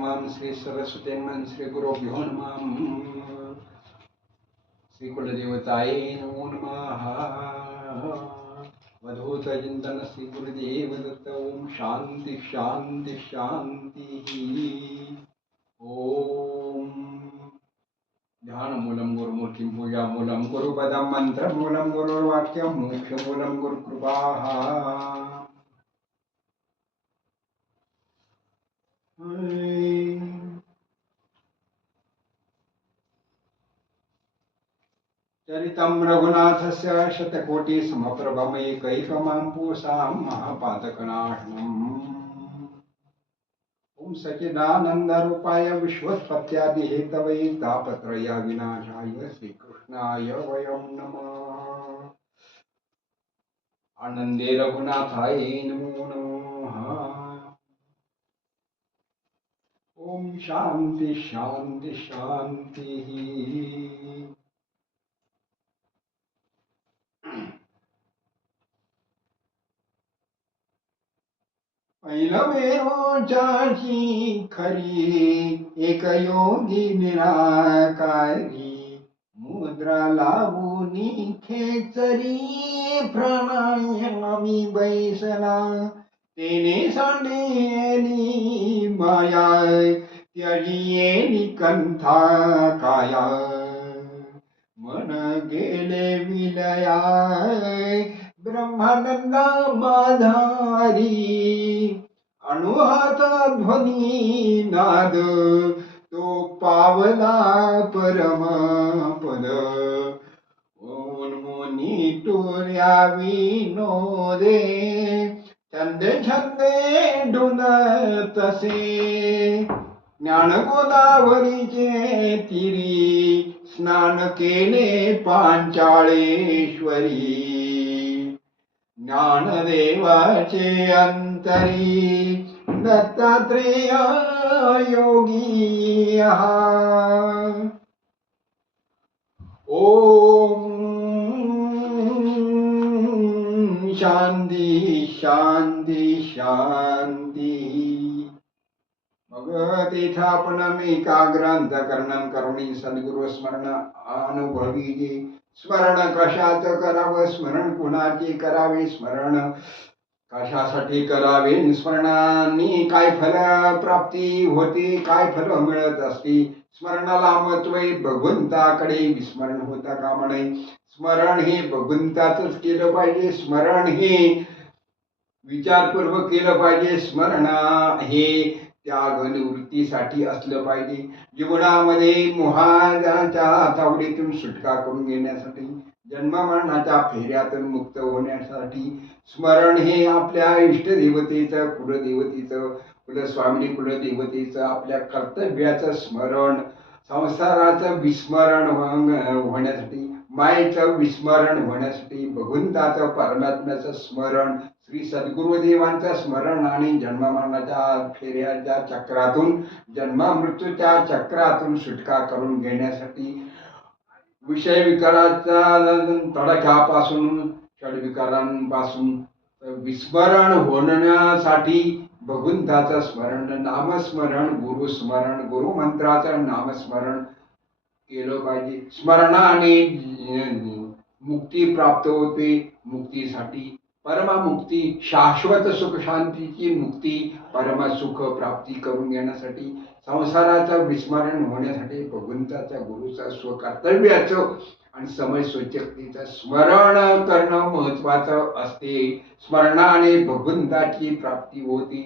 नमः श्री सरस्वती नमः श्री गुरुभ्यो नमः श्री कुलदेवताये नमो नमः वधूत चिंतन श्री गुरुदेव दत्त ओम शांति शांति शांति ओम ध्यान मूलम गुरुमूर्ति पूजा मूलम गुरुपदम मंत्र मूलम गुरुर्वाक्यम मोक्ष मूलम गुरुकृपा चरितं रघुनाथस्य शतकोटि समप्रभमैकैकमां पूसां महापातकनाशनम् ओम सच्चिदानन्दरूपाय विश्वोत्पत्त्यादिहेतवे तापत्रय विनाशाय श्रीकृष्णाय वयं नमः आनन्दे रघुनाथाय नमो नमः ओम शांति शांति शांति ऐलमेरोचाची खरी एक योगी निराकारी मुद्रा लावूनी खेचरी प्राणायामी बैसना तेने सांडेली माया त्यजियेली कंथा काया मन गेले विलयाय ब्रह्मानंदा माधारी अणुहात ध्वनी नाद तो पावला परम पद उन्मुनी टोर्या विनोदे छंद छंदे डुन तसे ज्ञान गोदावरीचे तिरी स्नान केले पांचाळेश्वरी ज्ञानदेवाचे अंतरी दत्तात्रेय योगी ओम शांती शांती शांती मग तेथे आपण एकाग्रांत करणं करुणी सद्गुरु स्मरण अनुभवी स्मरण कशाच करावं स्मरण कुणाचे करावे स्मरण कशासाठी करावे स्मरणाने काय फल प्राप्ती होते काय फल मिळत असते स्मरणाला महत्व भगवंताकडे विस्मरण होता कामा नये स्मरण हे भगवंताचंच केलं पाहिजे स्मरण हे विचारपूर्वक केलं पाहिजे स्मरण हे त्याग निवृत्तीसाठी असलं पाहिजे जीवनामध्ये मोहाच्या हातावडीतून सुटका करून घेण्यासाठी जन्म मरणाच्या फेऱ्यातून मुक्त होण्यासाठी स्मरण हे आपल्या इष्टदेवतेचं कुलदेवतेचं कुलस्वामिनी कुलदेवतेचं आपल्या कर्तव्याचं स्मरण संसाराचं विस्मरण होण्यासाठी मायेचं विस्मरण होण्यासाठी भगवंताचं परमात्म्याचं स्मरण श्री सद्गुरुदेवांचं स्मरण आणि जन्ममरणाच्या फेऱ्याच्या चक्रातून जन्ममृत्यूच्या चक्रातून सुटका करून घेण्यासाठी विषय विकाराच्या तडाख्यापासून षडविकारांपासून विस्मरण होण्यासाठी भगवंताचं स्मरण नामस्मरण गुरुस्मरण गुरुमंत्राचं नामस्मरण केलं पाहिजे स्मरणाने मुक्ती प्राप्त होते मुक्तीसाठी परममुक्ती शाश्वत सुख शांतीची मुक्ती परमसुख प्राप्ती करून घेण्यासाठी संसाराचं विस्मरण होण्यासाठी भगवंताच्या गुरुचा स्वकर्तव्याचं आणि समय स्वच्छतेचं स्मरण करणं महत्वाचं असते स्मरणाने भगवंताची प्राप्ती होते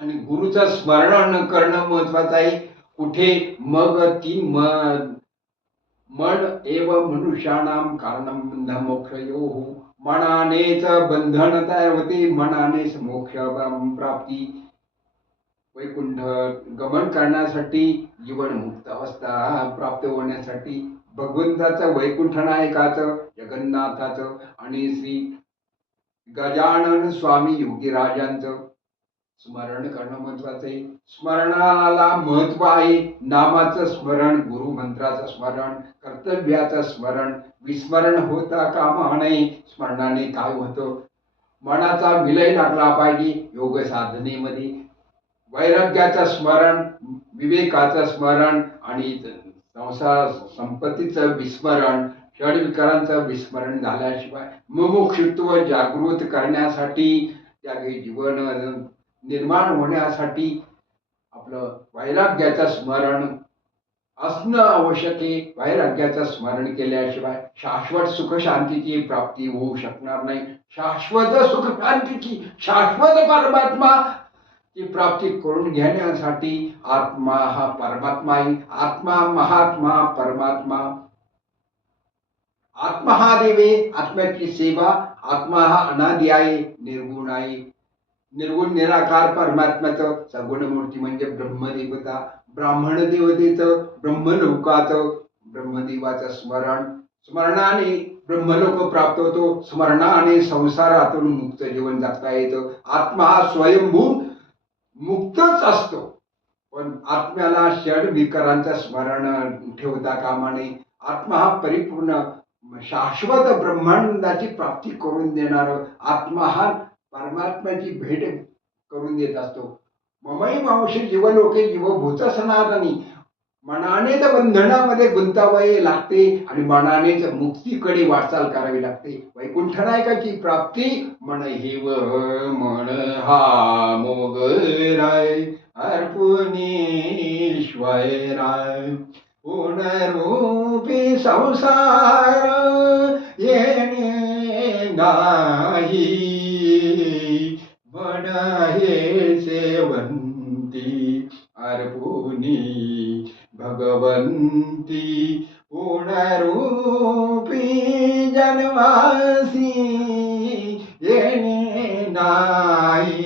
आणि गुरुचं स्मरण करणं महत्वाचं आहे कुठे मग ती मन एव मनुष्याणाम कारणम बंध मोक्षयोः मनानेच बंधन तयार होते मनानेच मोक्ष प्राप्ती वैकुंठ गमन करण्यासाठी जीवनमुक्त अवस्था प्राप्त होण्यासाठी भगवंताचं वैकुंठ नायकाचं जगन्नाथाचं आणि श्री गजानन स्वामी योगीराजांचं स्मरण करणं महत्वाचं आहे स्मरणाला महत्व आहे नामाचं स्मरण गुरुमंत्राचं स्मरण कर्तव्याचं स्मरण विस्मरण होता कामा नये स्मरणाने काय होतं मनाचा विलय लागला पाहिजे योग साधनेमध्ये वैराग्याचं स्मरण, विवेकाचं स्मरण आणि संसार संपत्तीचं विस्मरण, षडविकारांचं विस्मरण झाल्याशिवाय मुमुक्षुत्व जागृत करण्यासाठी, त्यागे जीवन निर्माण होण्यासाठी आपलं वैराग्याचं स्मरण असणं आवश्यक आहे. वैराग्याचं स्मरण केल्याशिवाय शाश्वत सुख शांतीची प्राप्ती होऊ शकणार नाही. शाश्वत सुख शांतीची, शाश्वत परमात्मा ची प्राप्ती करून घेण्यासाठी आत्मा हा परमात्मा आहे. आत्मा महात्मा परमात्मा. आत्मा हा देव आहे. आत्म्याची सेवा. आत्मा हा अनादि आहे, निर्गुण आहे. निर्गुण निराकार परमात्म्याचं सगुण मूर्ती म्हणजे ब्रह्मदेवता. ब्राह्मण देवतेचं, ब्रह्मलोकाचं, ब्रह्मदेवाचं स्मरण. स्मरणाने ब्रह्मलोक प्राप्त होतो. स्मरणाने संसारातून मुक्त जीवन जगता येतं. आत्मा हा स्वयंभू मुक्तच असतो, पण आत्म्याला षड विकारांचं स्मरण ठेवता कामा नये. आत्मा हा परिपूर्ण शाश्वत ब्रह्मांडाची प्राप्ती करून देणार आत्मा हा परमात्म्याची भेट करून देत असतो. ममई मावशी जीवलोके जीवभूत सनातनी. मनानेच बंधनामध्ये गुंतावे लागते आणि मनानेच मुक्तीकडे वाटचाल करावी लागते. वैकुंठ नायकाची प्राप्ती मन हेव मन हा मोगराय अर्पुनीश्वराय. पुनरूपी संसार येणे नाही, मन हे सेवंती अर्पुनी भगवंती. पुनरूपी जन्मासी येणे नाही,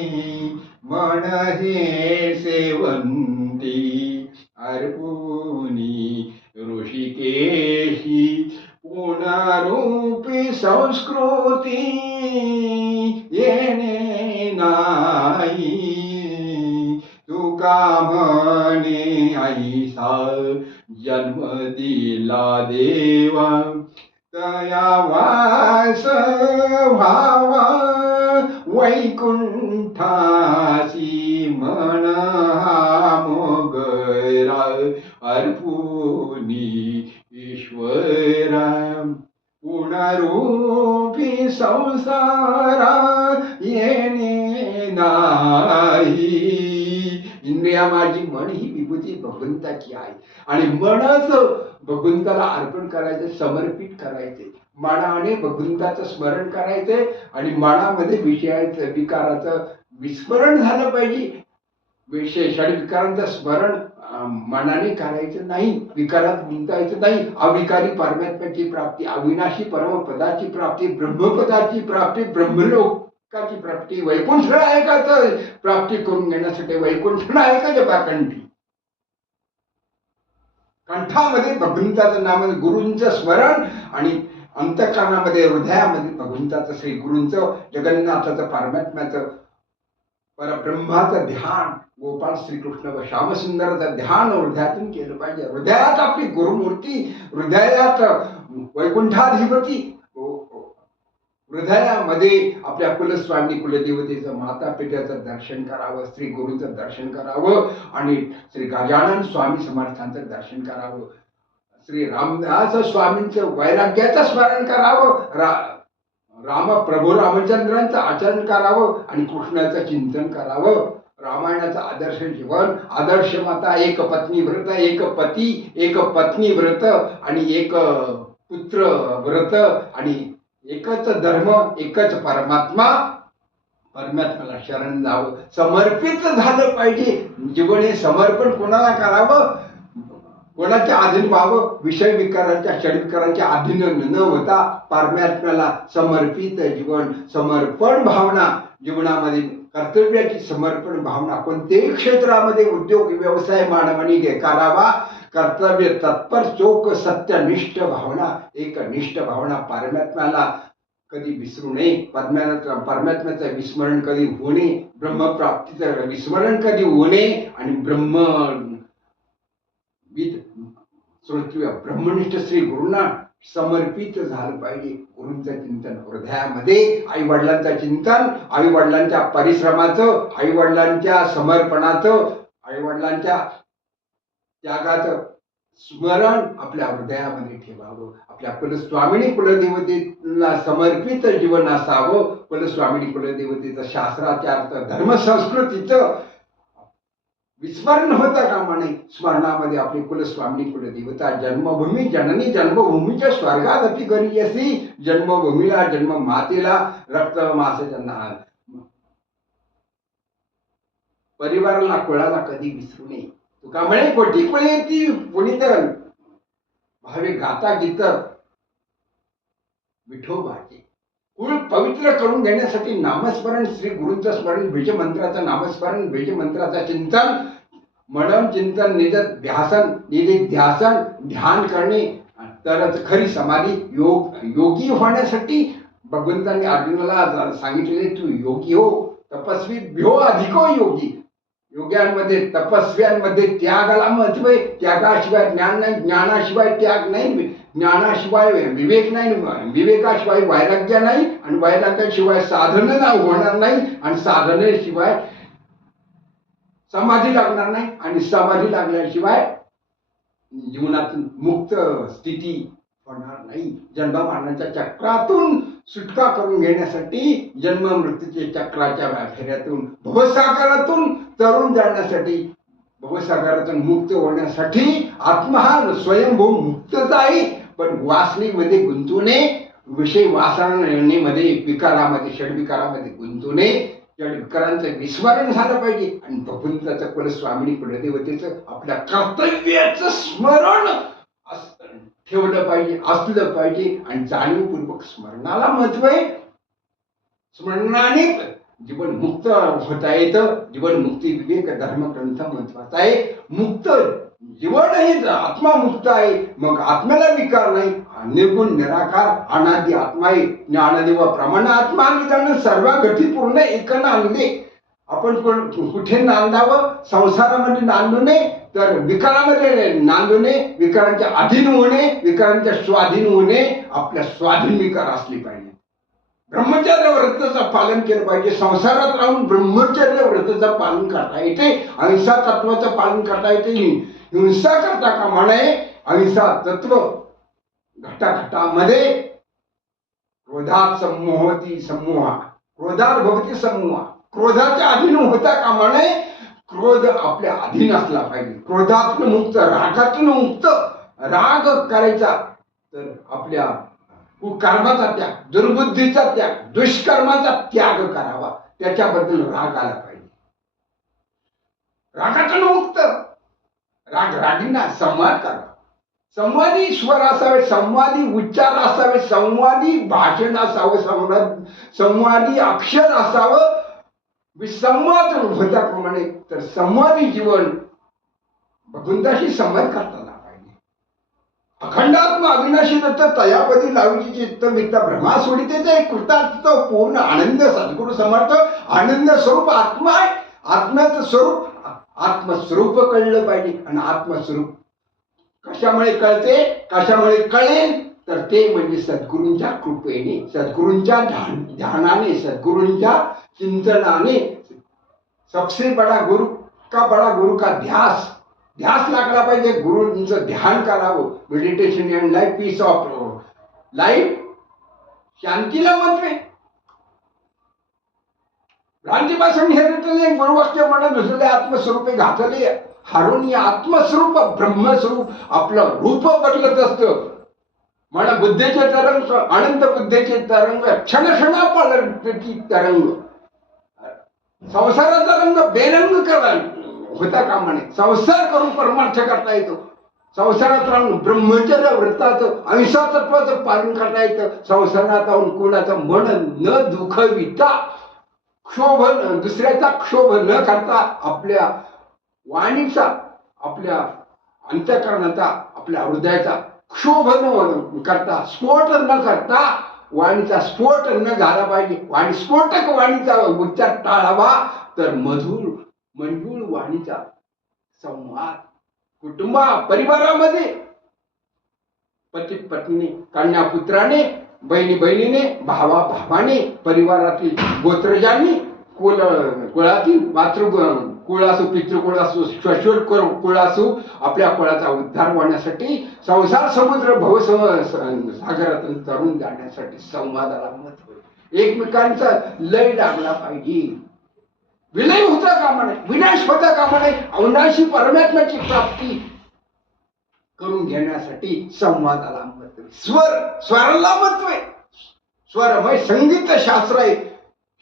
मन हे सेवंती अर्पुनी ऋषिकेशी. पुनरूपी संस्कृती येणे नाही, तुका म्हणे ऐसा जन्म दिला देवा. तया वास व्हावा वैकुंठासी, मन हा मोगरा अर्पुनी ईश्वरा. पुनरूपी संसारा येणे नाही. इंद्रिया माझी मन ही विभूती भगवंताची आहे आणि मनच भगवंताला अर्पण करायचे, समर्पित करायचे. मनाने भगवंताचं स्मरण करायचे आणि मनामध्ये विषयाचं विकाराचं विस्मरण झालं पाहिजे. विषय षडविकारांचं स्मरण मनाने करायचं नाही, विकारात गुंतायचं नाही. अविकारी परमात्म्याची प्राप्ती, अविनाशी परमपदाची प्राप्ती, ब्रह्मपदाची प्राप्ती, ब्रह्मलोकाची प्राप्ती, वैकुंठ नायकाचं प्राप्ती करून घेण्यासाठी वैकुंठ नायकाच्या पाकंठी कंठामध्ये भगवंताचं नाम, गुरूंचं स्मरण आणि अंतःकरणामध्ये हृदयामध्ये भगवंताचं, श्री गुरूंचं, जगन्नाथाचं, परमात्म्याचं, परब्रह्माचं ध्यान, गोपाळ श्रीकृष्ण व श्यामसुंदराचं ध्यान हृदयातून केलं पाहिजे. हृदयात आपली गुरुमूर्ती, हृदयात वैकुंठाधिपती, हृदयामध्ये आपल्या कुलस्वामी कुलदेवतेचं, माता पित्याचं दर्शन करावं, श्री गुरूंचं दर्शन करावं आणि श्री गजानन स्वामी समर्थांचं दर्शन करावं. श्री रामदास स्वामींचं वैराग्याचं स्मरण करावं. प्रभू रामचंद्रांचं आचरण करावं आणि कृष्णाचं चिंतन करावं. रामायणाचं आदर्श जीवन, आदर्श माता, एक पत्नी व्रत, एक पती एक पत्नी व्रत आणि एक पुत्र व्रत आणि एकच धर्म, एकच परमात्मा. परमात्म्याला शरण जावं, समर्पित झालं पाहिजे. जीवन हे समर्पण कोणाला करावं, कोणाच्या अधीन व्हावं, विषय विकारांच्या षडविकारांच्या अधीन न होता परमात्म्याला समर्पित जीवन, समर्पण भावना जीवनामध्ये, कर्तव्याची समर्पण भावना कोणत्याही क्षेत्रामध्ये, उद्योग व्यवसाय मानवाने करावा. कर्तव्य तत्पर, चोख, सत्यनिष्ठ भावना, एकनिष्ठ भावना. परमात्म्याला कधी विसरू नये, परमात्म्याचं विस्मरण कधी होऊ नये, ब्रह्मप्राप्तीचं विस्मरण कधी होऊ नये आणि ब्रह्मनिष्ठ श्री गुरूंना समर्पित झालं पाहिजे. गुरूंचं चिंतन हृदयामध्ये, आई वडिलांचं चिंतन, आई वडिलांच्या परिश्रमाचं, आई वडिलांच्या समर्पणाचं, आई वडिलांच्या त्यागाचं स्मरण आपल्या हृदयामध्ये ठेवावं. आपल्या कुलस्वामिनी कुलदेवतेला समर्पित जीवन असावं. कुलस्वामिनी कुलदेवतेचं शास्त्राचार्थ धर्मसंस्कृतीचं विस्मरण होता कामा नये. स्मरणामध्ये आपली कुलस्वामिनी कुलदेवता जन्मभूमी जननी जन्मभूमीच्या स्वर्गात अति गरी असी. जन्मभूमीला जन्म मातेला रक्त मास त्यांना परिवाराला कुळाला कधी विसरू नये. तुका म्हणे कोटी कुळे ती पुनित भावे गाता गीत विठोबाचे. कुळ पवित्र करून घेण्यासाठी नामस्मरण, श्री गुरूंचं स्मरण, बीजमंत्राचं नामस्मरण, बीजमंत्राचं चिंतन, मनन चिंतन, ध्यासन, ध्यासन, ध्यान करणे तरच खरी समाधी. योगी होण्यासाठी भगवंतांनी अर्जुनाला सांगितलेले तू योगी हो, तपस्वी भ्यो अधिको योगी. योग्यांमध्ये तपस्व्यांमध्ये त्यागाला महत्व आहे. त्यागाशिवाय ज्ञान नाही, ज्ञानाशिवाय त्याग नाही, ज्ञानाशिवाय विवेक नाही, विवेकाशिवाय वैराग्य नाही, आणि वैराग्याशिवाय साधन होणार नाही, आणि साधनेशिवाय समाधी लागणार नाही, आणि समाधी लागल्याशिवाय जीवनातून मुक्त स्थिती होणार नाही. जन्म मरणाच्या चक्रातून सुटका करून घेण्यासाठी, जन्म मृत्यूच्या चक्राच्या फेऱ्यातून, भवसागरातून तरुण जाण्यासाठी, भवसागरातून मुक्त होण्यासाठी आत्मा हा स्वयंभू मुक्तच आहे. पण वासनेमध्ये गुंतू नये, विषय वासनेमध्ये, विकारामध्ये, षडविकारामध्ये गुंतू नये. षडविकारांचं विस्मरण झालं पाहिजे, आणि भगवंताचं कुलस्वामिनी कुलदेवतेचं आपल्या कर्तव्याचं स्मरण ठेवलं पाहिजे, असलं पाहिजे. आणि जाणीवपूर्वक स्मरणाला महत्व आहे. स्मरणाने जीवन मुक्त होता येतं. जीवन मुक्ती विवेक धर्मग्रंथ महत्वाचा आहे. मुक्त जीवन हे आत्मा मुक्त आहे. मग आत्म्याला विकार नाही. निर्गुण निराकार अनादि आत्मा आहे. ज्ञानदेव प्रमाण आत्मा निदान सर्व घटी पूर्ण एक नांदे. आपण कुठे नांदावं? संसारामध्ये नांदू नये, तर विकारामध्ये नांदू नये. विकारांच्या अधीन होणे, विकारांच्या स्वाधीन होणे. आपल्या स्वाधीन विकार असले पाहिजे. ब्रह्मचर्य व्रताचं पालन केलं पाहिजे. संसारात राहून ब्रह्मचर्य व्रताचं पालन करता येते. अहिंसा तत्वाचं पालन करता येते. हिंसा करता कामा नये. अहिंसा तत्व घटाघटामध्ये क्रोधात संमोहती समूहा, क्रोधात भवती समूहा. क्रोधाच्या अधीन होता कामा नये. क्रोध आपल्या अधीन असला पाहिजे. क्रोधातून मुक्त, रागातून मुक्त. राग करायचा तर आपल्या कर्माचा त्याग, दुर्बुद्धीचा त्याग, दुष्कर्माचा त्याग करावा. त्याच्याबद्दल राग आला पाहिजे. रागातून मुक्त. रागींना संवाद करावा. संवादी स्वर असावे, संवादी उच्चार असावे, संवादी भाषण असावं, संवादी अक्षर असावं. विसंवाद होत्याप्रमाणे तर संवादी जीवन भगवंताशी संवाद करताना पाहिजे. अखंडात्मा अविनाशी दत्त तयापदी लावची चित्त मित्त भ्रमा सोडिते ते कृतार्थ पूर्ण आनंद सद्गुरु समर्थ आनंद स्वरूप आत्मा आहे. आत्म्याचं स्वरूप आत्मस्वरूप कळलं पाहिजे. आणि आत्मस्वरूप कशामुळे कळते, कशामुळे कळेल, तर ते म्हणजे सद्गुरूंच्या कृपेने, सद्गुरूंच्या ध्यानाने, सद्गुरूंच्या चिंतनाने. सबसे बडा गुरु का ध्यास लागला पाहिजे. गुरूंचं ध्यान करावं. Meditation and life, peace of life, शांतीला महत्व आहे. भ्रांतीपासून हे गुरुवाक्य म्हणत दुसरे आत्मस्वरूपे घातले हारून या आत्मस्वरूप ब्रह्मस्वरूप आपलं रूप बदलत असतं. म्हणा बुद्धीचे तरंग, अनंत बुद्धीचे तरंग, क्षणक्षणा पालटती तरंग. संसाराचा रंग बेरंग करा होता कामा नये. संसार करून परमार्थ करता येतो. संसारात राहून ब्रह्मचर्य व्रताचं अहिंसा तत्वाचं पालन करता येतं. संसारात राहून कोणाचं मन न दुखविता, क्षोभ दुसऱ्याचा क्षोभ न करता, आपल्या वाणीचा, आपल्या अंतःकरणाचा, आपल्या हृदयाचा क्षोभ न करता, स्फोट न करता, वाणीचा स्फोट न झाला पाहिजे. वाणी स्फोटक वाणीचा उच्चार टाळावा. तर मधुर मंजूळ वाणीचा संवाद कुटुंबा परिवारामध्ये पती पत्नी, कन्या पुत्राने, बहिणी बहिणीने, भावा भावाने, परिवारातील गोत्रजांनी, कुळातील मातृ कुळ असो, पितृकुळ असो, श्वशुर कुळ असो, आपल्या कुळाचा उद्धार होण्यासाठी, संसार समुद्र सागरातून तरुण जाण्यासाठी संवादाला महत्व, एकमेकांचा लय लागला पाहिजे, विलय होता कामा नये, विनाश होता कामा नये, अविनाशी परमात्म्याची प्राप्ती करून घेण्यासाठी संवादाला महत्व, स्वराला महत्व आहे. स्वरमय संगीत शास्त्र आहे.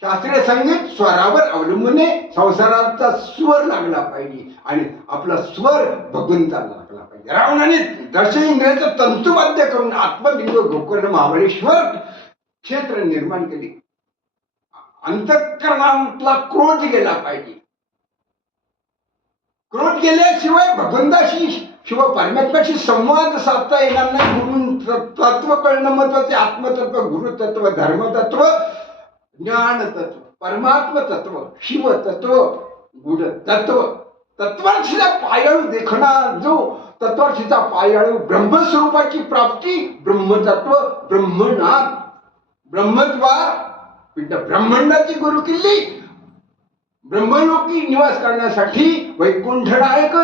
शास्त्रीय संगीत स्वरावर अवलंबून संसाराचा स्वर लागला पाहिजे आणि आपला स्वर भगवंताला लागला पाहिजे. रावणाने दशइंद्रियाचं तंतुबद्ध करून आत्मलिंग गोकर्ण महाबळेश्वर क्षेत्र निर्माण केले. अंतःकरणातला क्रोध गेला पाहिजे. क्रोध गेल्याशिवाय भगवंताशी शिव परमात्म्याशी संवाद साधता येणार नाही. गुरु तत्व कळणं महत्वाचे. आत्मतत्व, गुरुतत्व, धर्मतत्व, ज्ञान तत्व, परमात्म तत्व, शिव तत्व, गुण तत्व, तत्वार्थीचा पायाळू देखणा जो तत्वार्थीचा पायाळू ब्रह्मस्वरूपाची प्राप्ती, ब्रह्मतत्व, ब्रह्मनाद, ब्रह्मद्वार, ब्रह्मांडाची गुरुकिल्ली, ब्रह्मलोकी निवास करण्यासाठी वैकुंठ नायक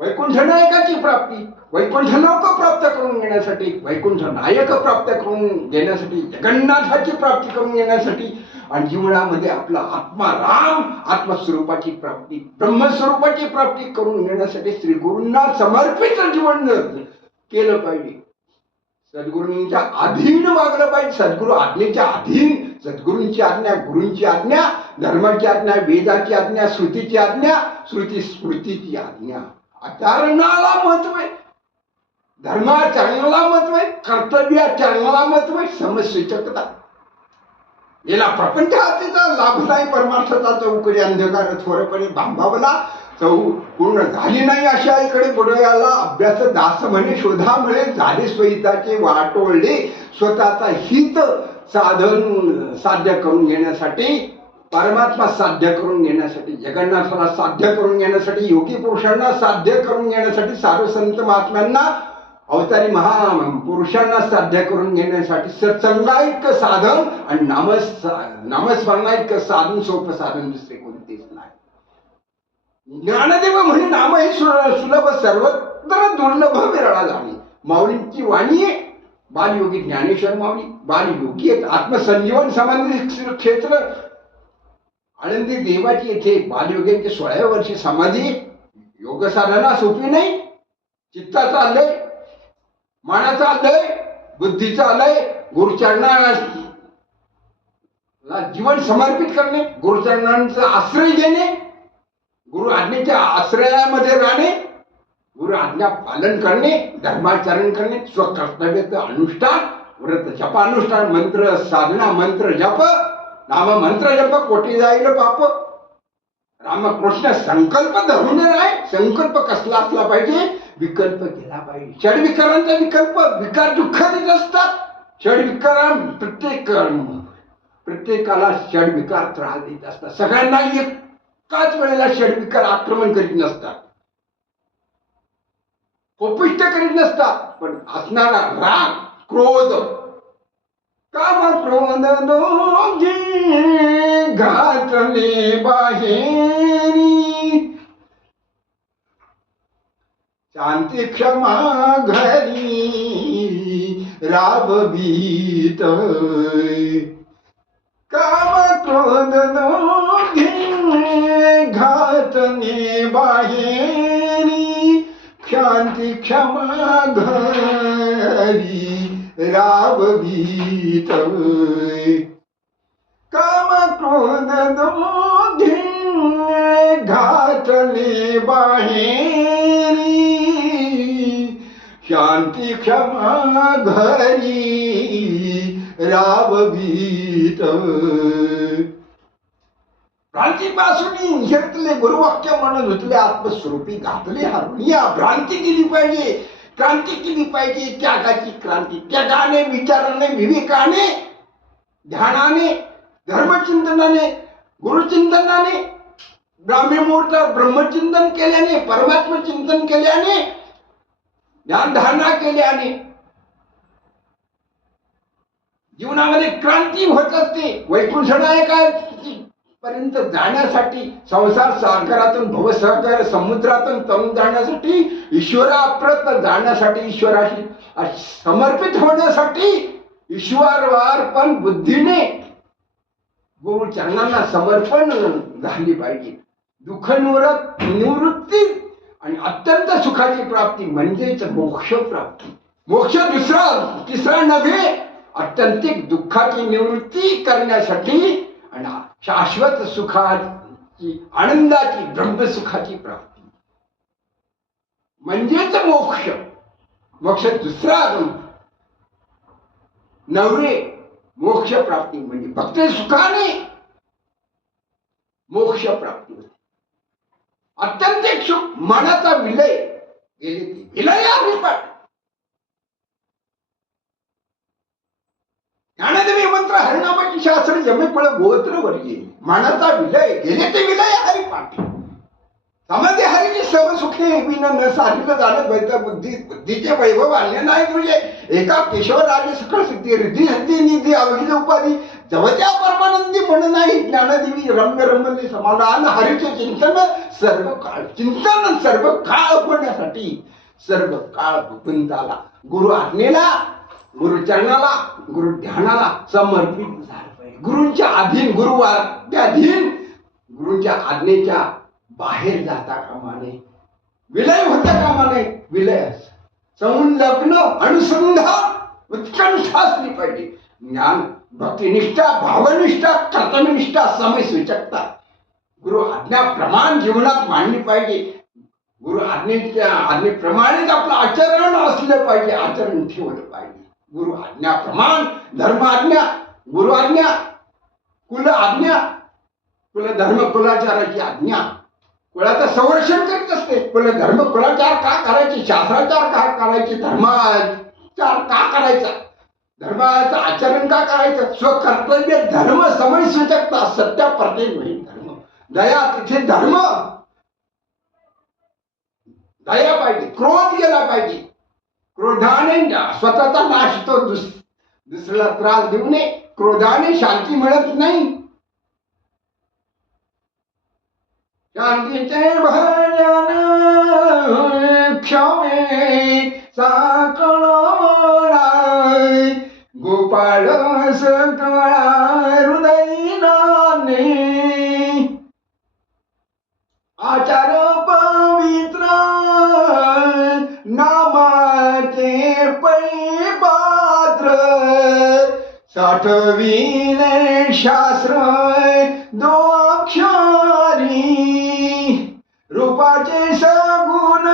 वैकुंठ नायकाची प्राप्ती, वैकुंठ लोक प्राप्त करून घेण्यासाठी, वैकुंठ नायक प्राप्त करून देण्यासाठी, जगन्नाथाची प्राप्ती करून घेण्यासाठी आणि जीवनामध्ये आपला आत्मा राम आत्मस्वरूपाची प्राप्ती, ब्रह्मस्वरूपाची प्राप्ती करून घेण्यासाठी श्री गुरूंना समर्पित जीवन केलं पाहिजे. सद्गुरूंच्या अधीन वागलं पाहिजे. सद्गुरू आज्ञेच्या अधीन, सद्गुरूंची आज्ञा, गुरूंची आज्ञा, धर्माची आज्ञा, वेदाची आज्ञा, श्रुतीची आज्ञा, श्रुती स्मृतीची आज्ञा. आचरणाला महत्व आहे, धर्माचरणाला महत्व आहे, कर्तव्याचरणाला महत्व आहे. समसूचकता याला प्रपंच हातीचा लाभ नाही, परमार्थाचा चौकडी अंधकार थोरपणे भांबावला, चौ पूर्ण झाली नाही अशा इकडे बुडयाला अभ्यास दास म्हणे, शोधा म्हणे, झाले स्वहिताचे वाटोळले, स्वतःचा हित साध्य करून घेण्यासाठी, परमात्मा साध्य करून घेण्यासाठी, जगन्नाथाला साध्य करून घेण्यासाठी, योगी पुरुषांना साध्य करून घेण्यासाठी, साधू संत महात्म्यांना, अवतारी महापुरुषांना साध्य करून घेण्यासाठी सत्संगायिक साधन आणि नामस्मरणायिक साधन, सोपं साधन दुसरे कोणतेच नाही. ज्ञानदेव म्हणे, नाम हे सुलभ सर्वत्र दुर्लभ विरळा जाणे. माऊलींची वाणी आहे. बालयोगी ज्ञानेश्वर माऊली बालयोगी आहेत. आत्मसंजीवन संबंधित क्षेत्र आळंदी देवाची येथे बालयोग्यांची 16व्या वर्षी समाधी. योग साधना सोपी नाही. चित्ताचं आलंय, मानाचं आलंय, बुद्धीचं आलंय. गुरुचरणाला जीवन समर्पित करणे, गुरुचरणांचा आश्रय घेणे, गुरु आज्ञेच्या आश्रयामध्ये राहणे, गुरु आज्ञा पालन करणे, धर्माचरण करणे, स्वकर्तव्याचं अनुष्ठान, व्रत जपानुष्ठान, मंत्र साधना, मंत्र जप, नाम मंत्र जप कोटी जाईल पाप. रामकृष्ण संकल्प धरून राय. संकल्प कसला असला पाहिजे? विकल्प केला पाहिजे. षडविकारांचा विकल्प, विकार दुःखानेच असतात. षडविकार प्रत्येकाला षडविकार त्रास देत असतात. सगळ्यांना एकाच वेळेला षडविकार आक्रमण करीत नसतात, कोपिष्ट करीत नसतात, पण असणारा राग, क्रोध, काम, क्रोध दोघे घातले बाहेरी, शांती क्षमा घरी राबवीत. काम क्रोध दोघे घातले बाहेरी, शांती क्षमा घरी राबवीत. काम क्रोध दोघे घातले बाहेरी, शांती क्षमा घरी राबवीत. भ्रांतीपासून घेतले गुरुवाक्य म्हणून धुतले, आत्मस्वरूपी घातले हारुनिया. भ्रांती केली पाहिजे, क्रांती केली पाहिजे, त्यागाची क्रांती. त्यागाने, विचाराने, विवेकाने, ध्यानाने, धर्मचिंतनाने, गुरुचिंतनाने, ब्राह्मी मुहूर्त ब्रह्मचिंतन केल्याने, परमात्म चिंतन केल्याने ज्ञानधारणा केल्याने जीवनामध्ये क्रांती होत असते. वैकुंठनायकापर्यंत जाण्यासाठी, संसार सागरातून भवसागर समुद्रातून तरुण जाण्यासाठी, ईश्वराप्रत जाण्यासाठी, ईश्वराशी समर्पित होण्यासाठी ईश्वरवार पण बुद्धीने गुरु चरणांना समर्पण झाली पाहिजे. दुःख निवृत्ती आणि अत्यंत सुखाची प्राप्ती म्हणजेच मोक्ष प्राप्ती. मोक्ष दुसरा तिसरा नव्हे, अत्यंतिक दुःखाची निवृत्ती करण्यासाठी आणि शाश्वत सुखाची, आनंदाची, ब्रह्मसुखाची प्राप्ती म्हणजेच मोक्ष. मोक्ष दुसरा नवरे. मोक्ष प्राप्ती म्हणजे भक्ती सुखाने मोक्ष प्राप्ती होते. अत्यंतिक सुख, मनाचा विलय गेले, विलय आहे. पण ज्ञानदेवी मंत्र हरिनामाची शास्त्र जमे फळ गोत्र वर्गे, मनाचा विलय गेले ते विलय हरी पाठ. समाधी हरीची सर्व सुखे विन न साधिलं झालं द्वैत बुद्धीचे वैभव आणले नाही तुझे. एका केशवराजे सकळ सिद्धी रिद्धी हद्दी निधी अवघिज उपाधी जवळच्या परमानंदी म्हण नाही. ज्ञानदेवी रम्य रमले समाधान हरीचे चिंतन सर्व काळ, चिंतन सर्व काळ होण्यासाठी सर्व काळ भगवंताला, गुरु आज्ञेला, गुरु चरणाला, गुरु ध्यानाला समर्पित झालं पाहिजे. गुरूंच्या अधीन, गुरुवाक्याधीन, गुरूंच्या आज्ञेच्या बाहेर जाता कामा नये, विलय होता कामा नये. विलय संलग्न अनुसंधान उत्कंठा असली पाहिजे. ज्ञान, भक्तिनिष्ठा, भावनिष्ठा, कर्तव्यनिष्ठा, समय सूचकता गुरु आज्ञा प्रमाण जीवनात मांडली पाहिजे. गुरु आज्ञेप्रमाणेच आपलं आचरण असलं पाहिजे, आचरण ठेवलं पाहिजे. गुरु आज्ञा प्रमाण, धर्म आज्ञा, गुरु आज्ञा, कुल आज्ञा, कुल धर्म कुलाचाराची आज्ञा कुळाचं संरक्षण करीत असते. कुल धर्म कुलाचार का करायचे, शास्त्राचार का करायचे, धर्माचार का करायचा, धर्माचं आचरण का करायचं, स्वकर्तव्य धर्म, समय सूचकता, सत्य प्रत्येक वेळी धर्म, दया तिथे धर्म, दया पाहिजे, क्रोध गेला पाहिजे. क्रोधाने स्वतःचा नाश तो दुसऱ्याला त्रास देऊ नये. क्रोधाने शांती मिळत नाही. शांतीचे भजन क्षमे साकळ गोपाळ सकळा हृदयीनाने आचार पवित्र नामाचे परिपात्र साठविले शास्त्र दोक्षरी रूपाचे सगुण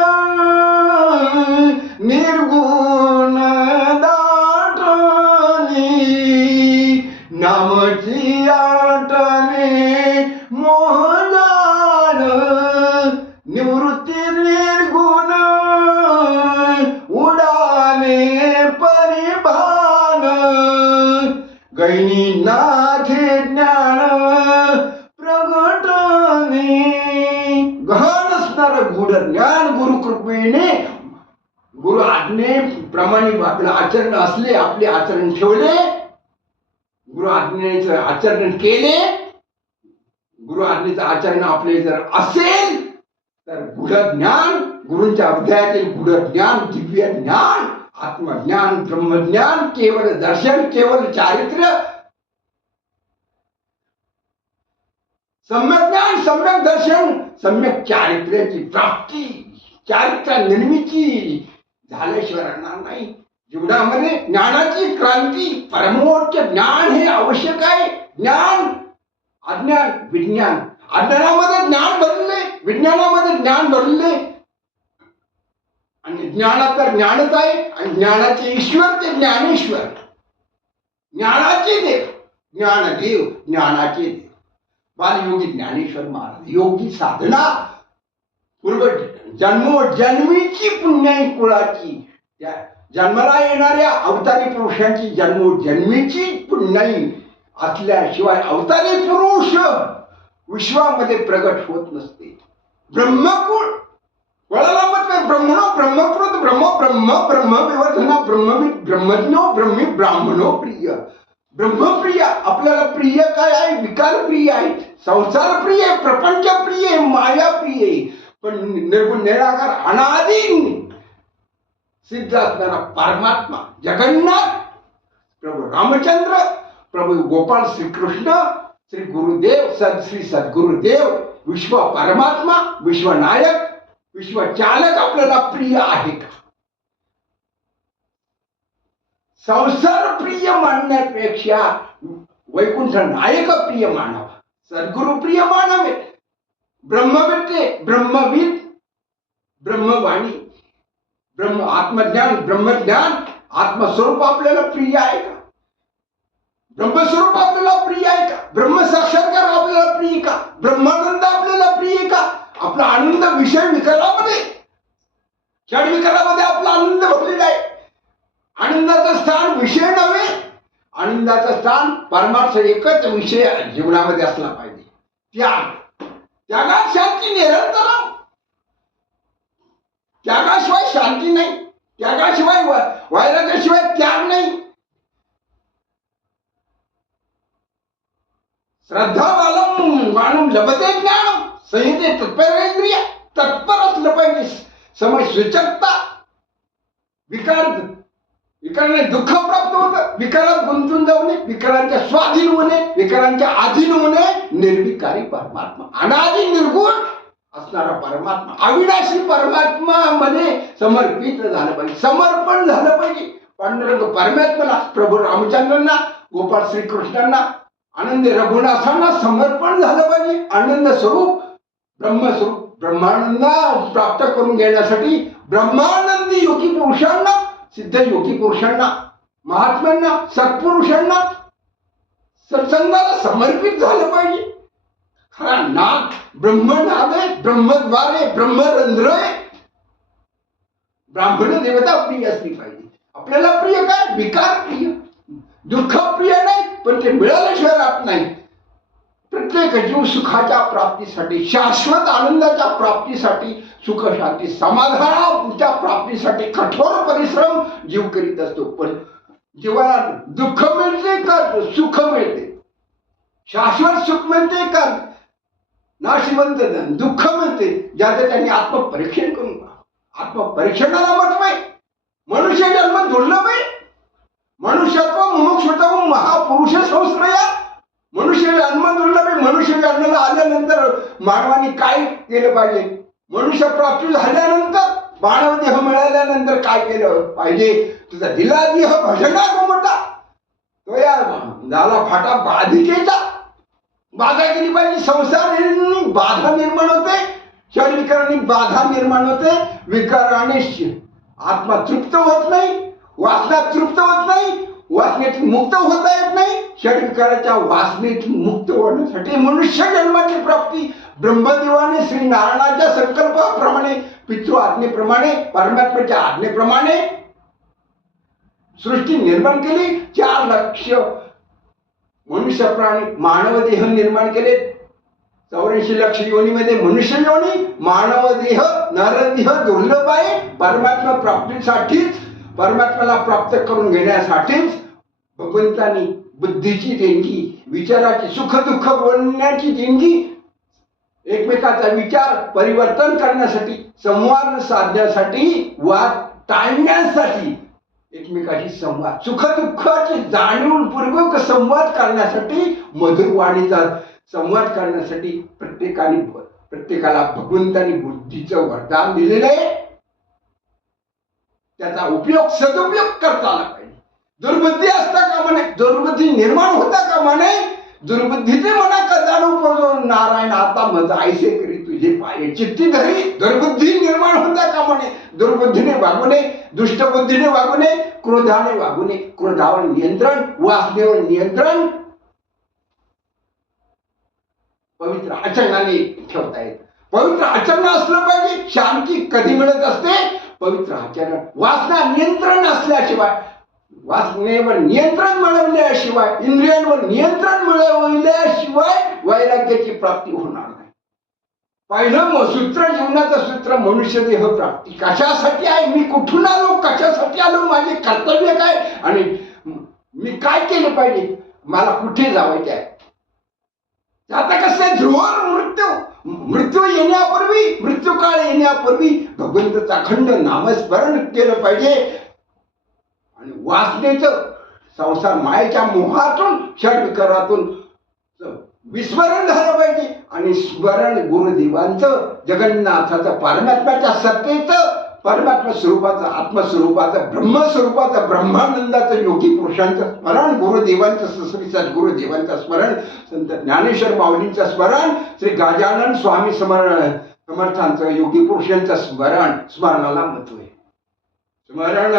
निर्गुण दाटली नामची आटणे मोहदान निवृत्ती निर्गुण उडाले परिभान गैनी नाथे ज्ञान प्रगटने गहन असणार गुढ ज्ञान गुरु कृपेने गुरु आज्ञे प्रमाणे आपलं आचरण असले, आपले आचरण ठेवले, गुरु आज्ञेचं आचरण केले, गुरु आज्ञेचं आचरण आपले जर असेल तर गुढ ज्ञान, गुरूंच्या हृदयातील गुढ ज्ञान, दिव्य ज्ञान, आत्मज्ञान, ब्रह्मज्ञान, केवळ दर्शन, केवळ चारित्र्य, सम्यक ज्ञान, सम्यक दर्शन, सम्यक चारित्र्याची प्राप्ती, चारित्र्य निर्मिती झाल्याशिवाय राहणार नाही. जीवनामध्ये ज्ञानाची क्रांती, परमोच्च ज्ञान हे आवश्यक आहे. ज्ञान, अज्ञान, विज्ञान, अज्ञानामध्ये ज्ञान भरले, विज्ञानामध्ये ज्ञान भरले आणि ज्ञानात तर ज्ञानच आहे आणि ज्ञानाचे ईश्वर ते ज्ञानेश्वर, ज्ञानाचे देव, ज्ञानदेव, ज्ञानाचे देव बालयोगी ज्ञानेश्वर महाराज. योगी साधना पूर्व जन्मोजन्मीची पुण्याई कुळाची, त्या जन्माला येणाऱ्या अवतारी पुरुषांची जन्मोजन्मीची पुण्याई असल्याशिवाय अवतारी पुरुष विश्वामध्ये प्रगट होत नसते. ब्रह्मकुळ वळाला मत ब्रह्मणो ब्रह्मकृत ब्रह्म ब्रह्म ब्रह्म विवर्धना ब्रह्मविद ब्रह्मज्ञो ब्रह्मी ब्राह्मणो प्रिय. ब्रह्मप्रिय आपल्याला प्रिय काय आहे? विकार प्रिय आहे, संसार प्रिय आहे, प्रपंच प्रिय आहे, माया प्रिय आहे. पण निर्गुण निराकार अनादि सिद्ध असणारा परमात्मा जगन्नाथ प्रभू रामचंद्र, प्रभू गोपाळ श्रीकृष्ण, श्री गुरुदेव श्री सद्गुरुदेव, विश्व परमात्मा, विश्वनायक, विश्वचालक आपल्याला प्रिय आहे का? संसार प्रिय मानण्यापेक्षा वैकुंठ नायक प्रिय मानावा, सद्गुरु प्रिय मानावे. ब्रह्मविद्ये ब्रह्मविद ब्रह्मवाणी ब्रह्म आत्मज्ञान ब्रह्मज्ञान आत्मस्वरूप आपल्याला प्रिय आहे का? ब्रह्मस्वरूप आपल्याला प्रिय आहे का? ब्रह्म साक्षात्कार आपल्याला प्रिय का? ब्रह्मानंद आपल्याला प्रिय का? आपला आनंद विषय विकारामध्ये, षड विकारामध्ये आपला आनंद भरलेला आहे. आनंदाचं स्थान विषय नव्हे, आनंदाचं स्थान परमार्थ एकच विषय जीवनामध्ये असला पाहिजे. त्याग, त्यागात शांती निरंतर. त्यागाशिवाय शांती नाही, त्यागाशिवाय वैराग्याशिवाय त्याग नाही. श्रद्धावालम वाणम लभते ज्ञानम संहिते तत्परेंद्रिय. तत्पर असलं पाहिजे, समय सूचकता. विकाराने दुःख प्राप्त होतं, विकारात गुंतून जाऊ नये, विकारांच्या स्वाधीन होणे, विकारांच्या अधीन होणे. निर्विकारी परमात्मा, अनादि निर्गुण असणारा परमात्मा, अविनाशी परमात्मा मध्ये समर्पित झालं पाहिजे, समर्पण झालं पाहिजे. पांडुरंग परमात्म्याला, प्रभू रामचंद्रांना, गोपाळ श्रीकृष्णांना, आनंदी रघुनाथांना समर्पण झालं पाहिजे. आनंद स्वरूप ब्रह्मस्वरूप ब्रह्मानंद प्राप्त करून घेण्यासाठी ब्रह्मानंदी योगी पुरुषांना, सिद्ध योगी पुरुषांना, महात्म्यांना, सत्पुरुषांना, सत्संगाला समर्पित झालं पाहिजे. खरा नाद ब्रह्मनाद आहे, ब्रह्मद्वार आहे, ब्रह्मरंध्र आहे. ब्राह्मण देवता प्रिय असली पाहिजे. आपल्याला प्रिय काय? विकार प्रिय, दुःख प्रिय नाही, पण ते मिळाल्याशिवाय राहत नाही. प्रत्येक जीव सुखाच्या प्राप्तीसाठी, शाश्वत आनंदाच्या प्राप्तीसाठी, सुख शांती समाधानाच्या प्राप्तीसाठी कठोर परिश्रम जीव करीत असतो. पण जीवाला दुःख मिळते का सुख मिळते? शाश्वत सुख मिळते का नाशिवंत दुःख मिळते? ज्याचं त्यांनी आत्मपरीक्षण करून पहा. आत्मपरीक्षणाला महत्व आहे. मनुष्य जन्म दुर्लभ आहे. मनुष्यत्व मुमुक्षुत्व महापुरुष संश्रया. मनुष्य जन्म दुर्लभ आहे. मनुष्य जन्माला आल्यानंतर मानवाने काय केलं पाहिजे? मनुष्य प्राप्ती झाल्यानंतर, मानव देह मिळाल्यानंतर काय केलं पाहिजे? तुझा दिला देह भजना मोठा तो या झाला फाटा बाधिकेचा. बाधा केली पाहिजे. संसाराने बाधा निर्माण होते, षड विकारांनी बाधा निर्माण होते. विकाराने आत्मा तृप्त होत नाही, वासना तृप्त होत नाही, वासनेत मुक्त होता येत नाही. षड विकाराच्या वासनेत मुक्त होण्यासाठी मनुष्य जन्माची प्राप्ती ब्रह्मदेवाने श्री नारायणाच्या संकल्पाप्रमाणे, पितृ आज्ञेप्रमाणे, परमात्म्याच्या आज्ञेप्रमाणे सृष्टी निर्माण केली. 4 लक्ष मनुष्य प्राणी मानव देह निर्माण केले. 84 लक्ष योनीमध्ये मनुष्य योनी, मानव देह, नरदेह दुर्लभ आहे. परमात्मा प्राप्तीसाठीच, परमात्म्याला प्राप्त करून घेण्यासाठीच भगवंतांनी बुद्धीची देणगी, विचाराची, सुख दुःख बोलण्याची देणगी, एकमेकाचा विचार परिवर्तन करण्यासाठी, संवाद साधण्यासाठी, वाद टाळण्यासाठी, एकमेकाशी संवाद, सुख दुःखाची जाणीवपूर्वक संवाद करण्यासाठी, मधुर वाणीचा संवाद करण्यासाठी प्रत्येकाला भगवंतांनी बुद्धीचं वरदान दिलेलं आहे. त्याचा उपयोग, सदुपयोग करता आला पाहिजे. दुर्बुद्धी असता कामा नये, दुर्बुद्धी निर्माण होता कामा नये. दुर्बुद्धीचे मना का जाणू नारायण आता मज ऐसे करी तुझे पाये चित्ती धरी. दुर्बुद्धी निर्माण होता कामा नये. दुर्बुद्धीने वागू नये, दुष्टबुद्धीने वागू नये, क्रोधाने वागू नये. क्रोधावर नियंत्रण, वासनेवर नियंत्रण पवित्र आचरणाने ठेवता येत. पवित्र आचरण असलं पाहिजे. शांती कधी मिळत असते? पवित्र आचरण. वासना नियंत्रण असल्याशिवाय, वासनेवर नियंत्रण मिळवल्याशिवाय, इंद्रियांवर नियंत्रण मिळवल्याशिवाय वैराग्याची प्राप्ती होणार नाही. पहिलं सूत्र, जीवनाचं सूत्र मनुष्य देह प्राप्ती. कशासाठी आहे, मी कुठून आलो, कशासाठी आलो, माझे कर्तव्य काय आणि मी काय केलं पाहिजे, मला कुठे जावायचे आहे. आता कसं ध्रुवर मृत्यू येण्यापूर्वी, मृत्यू काळ येण्यापूर्वी भगवंताचा अखंड नामस्मरण केलं पाहिजे आणि वासनेचं संसार मायेच्या मोहातून षडविकारातून विस्मरण झालं पाहिजे आणि स्मरण गुरुदेवांचं, जगन्नाथाचं, परमात्म्याच्या सत्तेचं, परमात्मा स्वरूपाचं, आत्मस्वरूपाचं, ब्रह्मस्वरूपाचं, ब्रह्मानंदाचं, योगी पुरुषांचं स्मरण, गुरुदेवांचं, श्री सद्गुरुदेवांचं स्मरण, संत ज्ञानेश्वर माऊलींचं स्मरण, श्री गजानन स्वामी समर्थांचं, योगी पुरुषांचं स्मरण. स्मरणाला महत्व आहे. स्मरण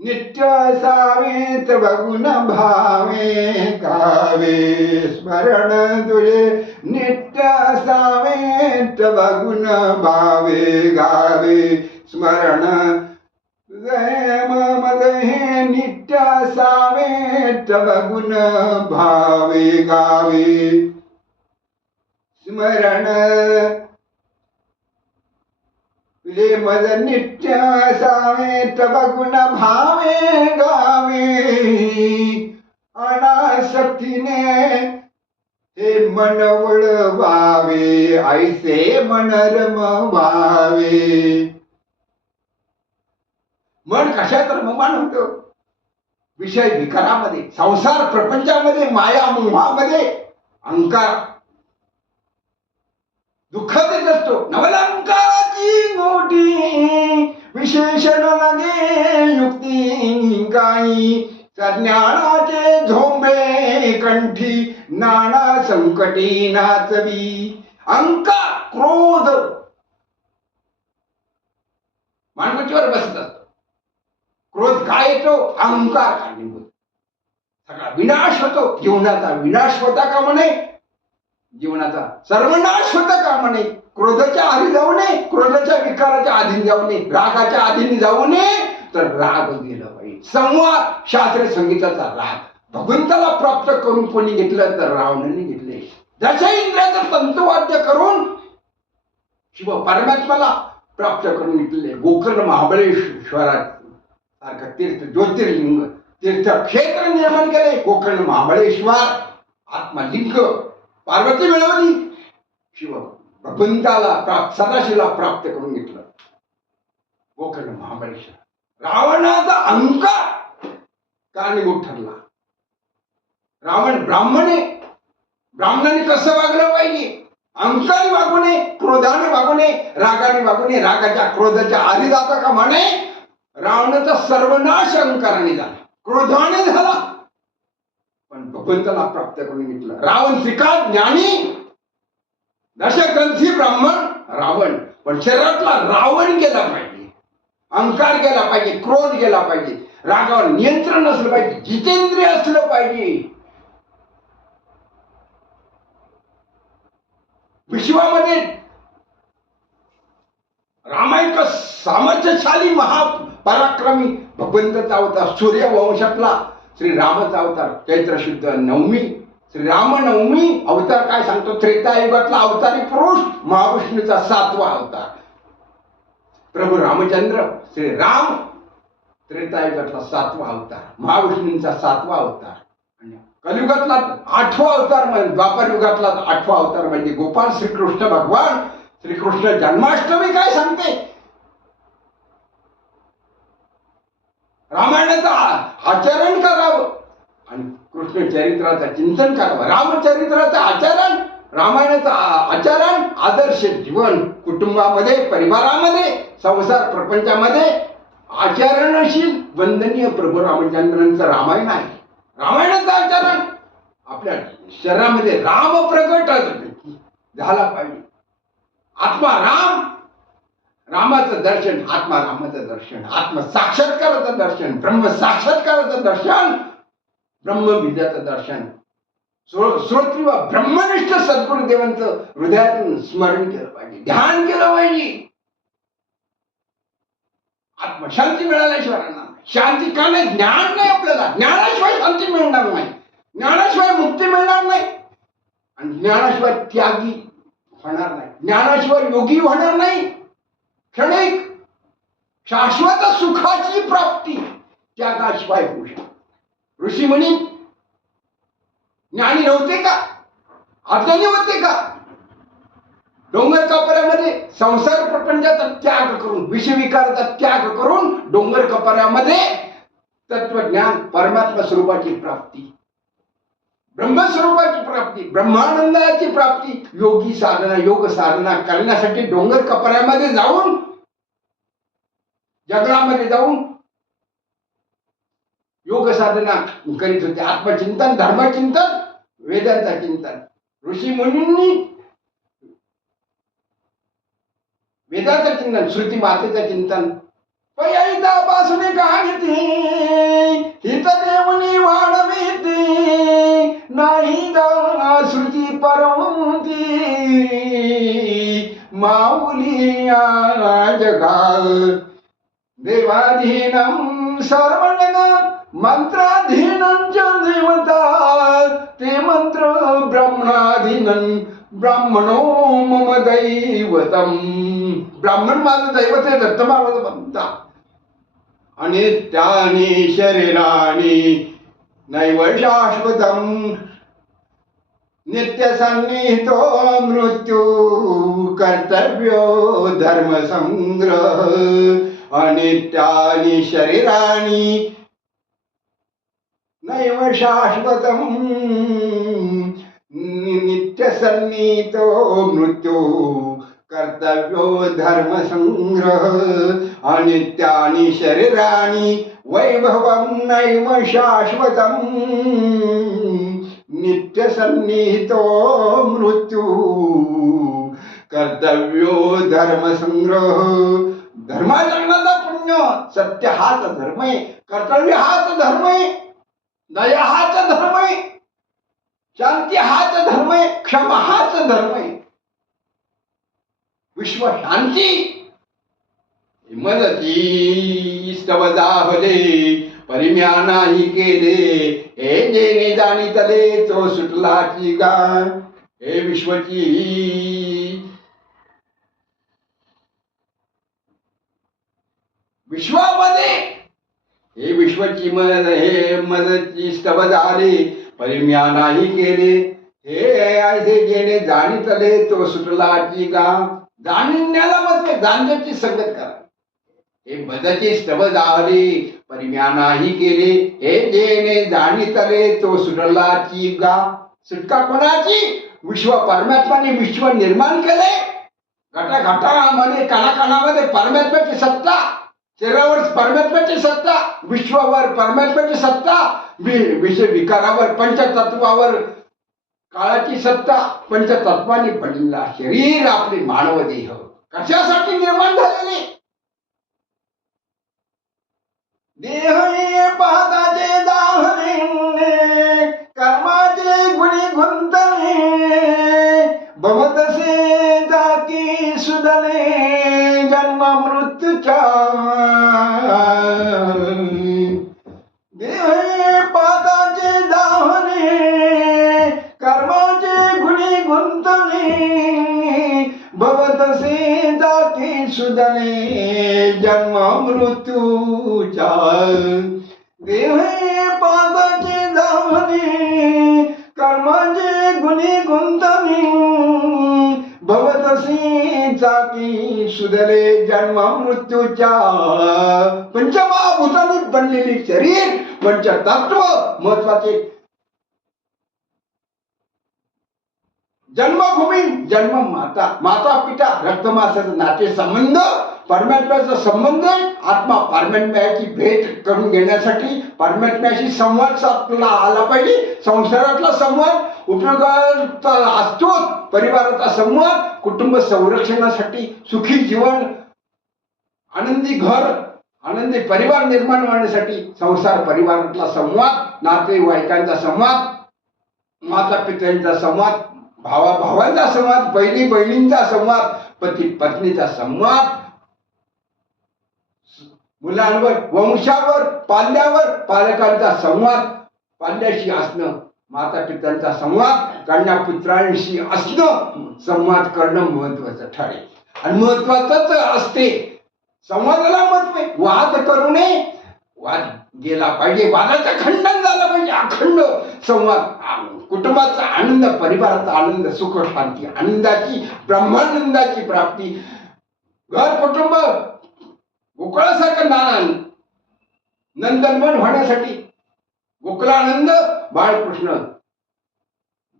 नित्य सावेत बघून भावे गावे. स्मरण तुझे नित्य सावेत बघून भावे गावे. स्मरण तुझे ममदे नित्य सावेत बघून भावे गावे. स्मरण तुझे मद नित्य सावेत बघून भावे गावे. अनासक्तीने हे मन वळवावे, ऐसे मन रमवावे. मन कशात रममान होतं? विषय विकारामध्ये, संसार प्रपंचामध्ये, माया मोहामध्ये, अहंकार दुःख देत असतो. नवलंकाराची मोठी विशेषण लागे युक्ती काही. ज्ञानाचे झोंबे कंठी नाना संकटी नाचवी. अहंकार, क्रोध मानवतीवर बसत असतो. क्रोध काय येतो? अहंकार कारणीभूत. सगळा विनाश होतो. जीवनाचा विनाश होता का म्हणे, जीवनाचा सर्वनाश होता का म्हणे. क्रोधाच्या आधी जाऊ नये, क्रोधाच्या विकाराच्या आधीन जाऊ नये, रागाच्या आधीन जाऊ नये, तर राग गेला पाहिजे. संवाद, शास्त्र संगीताचा राग भगवंताला प्राप्त करून कोणी घेतलं तर रावणाने घेतले. दश इंद्रियाचं तंतुवाद्य करून शिव परमात्म्याला प्राप्त करून घेतले. गोकर्ण महाबळेश्वरात सारखं तीर्थ, ज्योतिर्लिंग, तीर्थक्षेत्र निर्माण केले. गोकर्ण महाबळेश्वर आत्मलिंग पार्वती मिळवली. शिव भगवंताला सदाशिवला प्राप्त करून घेतलं. गोकर्ण महाबळेश्वर. रावणाचा अहंकार कारणीभूत ठरला. रावण ब्राह्मणाने कसं वागलं पाहिजे? अहंकाने वागू नये, क्रोधाने वागू नये, रागाने वागू नये. रागाच्या क्रोधाच्या आधी जाता का म्हणे. रावणाचा सर्वनाश अहंकाराने झाला, क्रोधाने झाला, पण भगवंताला प्राप्त करून घेतलं. रावण श्रीकांत ज्ञानी, दशग्रंथी ब्राह्मण रावण, पण शरीरातला रावण गेला पाहिजे, अहंकार गेला पाहिजे, क्रोध गेला पाहिजे, रागावर नियंत्रण असलं पाहिजे, जितेंद्रिय असलं पाहिजे. विश्वामध्ये रामायण सामर्थ्यशाली महापराक्रमी भगवंताचा अवतार, सूर्यवंशातला श्री रामाचा अवतार. चैत्र शुद्ध नवमी श्रीराम नवमी अवतार काय सांगतो? त्रेतायुगातला अवतारी पुरुष महाविष्णूचा 7वा अवतार. प्रभू रामचंद्र श्रीराम त्रेतायुगातला 7वा अवतार, महाविष्णूंचा 7वा अवतार. आणि कलियुगातला 8वा अवतार म्हणजे द्वापर युगातला 8वा अवतार म्हणजे गोपाल श्रीकृष्ण भगवान. श्रीकृष्ण जन्माष्टमी काय सांगते? रामायणाचं आचरण करावं आणि कृष्ण चरित्राचं चिंतन करावं. रामचरित्राचं आचरण, रामायणाचं आचरण, आदर्श जीवन कुटुंबामध्ये, परिवारामध्ये, संसार प्रपंचामध्ये आचरणशील वंदनीय प्रभू रामचंद्रांचं रामायण आहे. रामायणाचं आचरण आपल्या शरीरामध्ये राम प्रकट झाला पाहिजे. आत्मा राम, रामाचं दर्शन, आत्मा रामाचं दर्शन, आत्म साक्षात्काराचं दर्शन, ब्रह्म साक्षात्काराचं दर्शन, ब्रह्मविद्याचं दर्शन, श्रोत्रिय ब्रह्मनिष्ठ सद्गुरुदेवांचं हृदयातून स्मरण केलं पाहिजे, ध्यान केलं पाहिजे. आत्मशांती मिळाल्याशिवाय शांती का नाही? ज्ञान नाही आपल्याला. ज्ञानाशिवाय शांती मिळणार नाही, ज्ञानाशिवाय मुक्ती मिळणार नाही, आणि ज्ञानाशिवाय त्यागी होणार नाही, ज्ञानाशिवाय योगी होणार नाही. क्षणिक शाश्वत सुखाची प्राप्ती त्यागाशिवाय होऊ शकते. ऋषीमुनी ज्ञानी नव्हते का? अज्ञानी होते का? डोंगर कपाऱ्यामध्ये संसार प्रपंचाचा त्याग करून, विषविकाराचा त्याग करून डोंगर कपाऱ्यामध्ये तत्वज्ञान, परमात्मा स्वरूपाची प्राप्ती, ब्रह्मस्वरूपाची प्राप्ती, ब्रह्मानंदाची प्राप्ती, योगी साधना, योग साधना करण्यासाठी डोंगर कपाऱ्यामध्ये जाऊन, जंगलामध्ये जाऊन योग साधना करीत होते. आत्मचिंतन, धर्मचिंतन, वेदांचा चिंतन. ऋषी मुनींनी वेदाचं चिंतन, श्रुती मातेचं चिंतन. पासून काय हित देवनी वाढविते, नाही श्रुती परमती माऊली जगात. देवाधीनम सर्वजन मंत्राधीनं च देवता, ते मंत्र ब्रह्मणाधीनं ब्राह्मणो मम दैवतम. ब्राह्मण माझं दैवत आहे, दत्त महाराज म्हणतात. आणि त्याने शरीराने नैव शाश्वतम, नित्य सन्निहितो मृत्यू कर्तव्यो धर्म संग्रह. अनित्यानि शरीराणि नैव शाश्वतम, नित्य सन्निहितो मृत्यू कर्तव्यो धर्म संग्रह. अनित्यानि शरीराणि वैभवं नैव शाश्वतम, नित्य सन्निहितो मृत्यू कर्तव्यो धर्म संग्रह. धर्माचरणाचा पुण्य, सत्य हाच धर्म आहे, कर्तव्य हाच धर्म आहे, दया हाच धर्म आहे, शांती हाच धर्म आहे, क्षमा हाच धर्म आहे. विश्व शांती मदती स्तव दाहले, परिम्या नाही केले, हे जेणे जाणितले तो सुटलाची गाण. हे विश्वची विश्वामध्ये, हे विश्वची हे मदती स्तव झाले, परिम्या नाही केले, हे ऐसे जेणे जाणितले तो सुटलाची गाण. जाणण्याला मत जाणण्याची संगत करा. हे मदती स्तव झाले, परिम्या नाही केले, हे जेणे जाणितले तो सुटलाची गाण. सुटका कोणाची? विश्व परमात्माने विश्व निर्माण केले. घटाघटामध्ये, कानाकानामध्ये परमात्म्याची सत्ता, शरीरावर परमात्म्याची सत्ता, विश्वावर परमात्म्याची सत्ता, विषय विकारावर, पंचतत्वावर काळाची सत्ता. पंचतत्वाने बनलेला शरीर आपले मानव देह कशासाठी निर्माण झालेले? देह पादाचे दाहने, कर्माचे गुणी गुंतले, भवतसे जाती सुदले जन्म मृत्यूच्या. देह पादाचे दाहने, कर्माचे गुणी गुंतले, भवतसे जाती सुदले जन्म मृत्यूच्या. देह पादाचे दाहने, कर्माचे गुणी गुंतले, भवतसे जाती सुदले जन्म मृत्यूच्या. पंचमहाभूतांनी बनलेली शरीर, पंचतत्व महत्वाचे. जन्मभूमी, जन्म माता, माता पिता, रक्तमासाचे नाते संबंध, परमात्म्याचा संबंध. आत्मा परमात्म्याची भेट करून घेण्यासाठी परमात्म्याशी संवाद साधला आला पाहिजे. संसारातला संवाद उपयोगाचा असतो, परिवाराचा संवाद, कुटुंब संरक्षणासाठी, सुखी जीवन, आनंदी घर, आनंदी परिवार निर्माण होण्यासाठी संसार परिवारातला संवाद, नातेवाईकांचा संवाद, माता पित्यांचा संवाद, भावा भावांचा संवाद, बहिणी बहिणींचा संवाद, पती पत्नीचा संवाद, मुलांवर, वंशावर, पाल्यावर पालकांचा संवाद पाल्याशी असणं, माता पित्यांचा संवाद कन्या पुत्रांशी असणं, संवाद करणं महत्वाचं ठरेल. आणि महत्वाचंच असते, संवादाला महत्व आहे. वाद करू नये, वाद गेला पाहिजे, वादाचं खंडन झालं पाहिजे. अखंड संवाद, कुटुंबाचा आनंद, परिवाराचा आनंद, सुख शांती, आनंदाची, ब्रह्मानंदाची प्राप्ती, घर कुटुंब गोकुळासारखं नाना नंदनवन होण्यासाठी गोकुळानंद बाळकृष्ण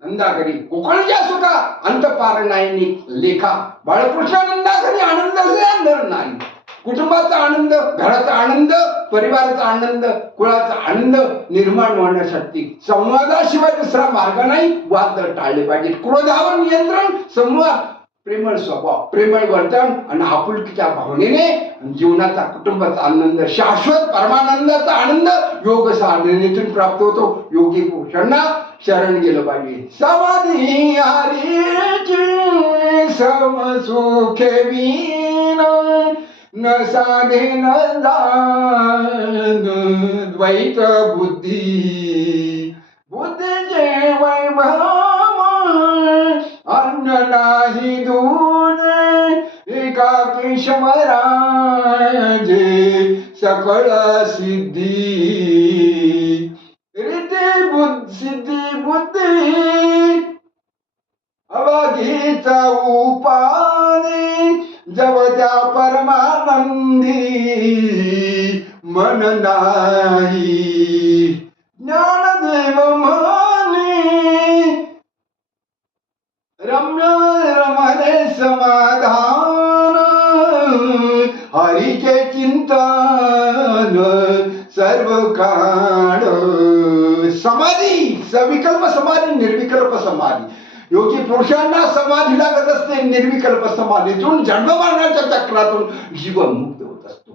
नंदाघरी गोकुळच्या सुखा अंतपारनायनी लेखा बाळकृष्णानंदाघरी आनंद नाही. कुटुंबाचा आनंद, घराचा आनंद, परिवाराचा आनंद, कुळाचा आनंद निर्माण होण्यासाठी संवादाशिवाय दुसरा मार्ग नाही. वाद टाळले पाहिजे. क्रोधावर नियंत्रण, संवाद, प्रेमळ स्वभाव, प्रेमळ वर्तन आणि आपुलकीच्या भावनेने जीवनाचा, कुटुंबाचा आनंद, शाश्वत परमानंदाचा आनंद योग साधनेतून प्राप्त होतो. योगी पुरुषांना शरण गेलं पाहिजे. समाधी हरीची समसुखे वीण न साधे न द्वैत बुद्धी, बुद्धीचे वैभव अन्न नाही दूध, एकाकी शमराजे सकळ सिद्धी, रीती सिद्धी बुद्धी अवघीचा उपाधी, जव त्या परमानंदी मन नाही. ज्ञानदेव म्हणे रम्य रमणे समाधान, हरीचे चिंतन सर्व काळ. समाधी, सविकल्प समाधी, निर्विकल्प समाधी. योगी पुरुषांना समाधी लागत असते. निर्विकल्प समाधीतून जन्म मरणाच्या चक्रातून जीवन मुक्त होत असतो.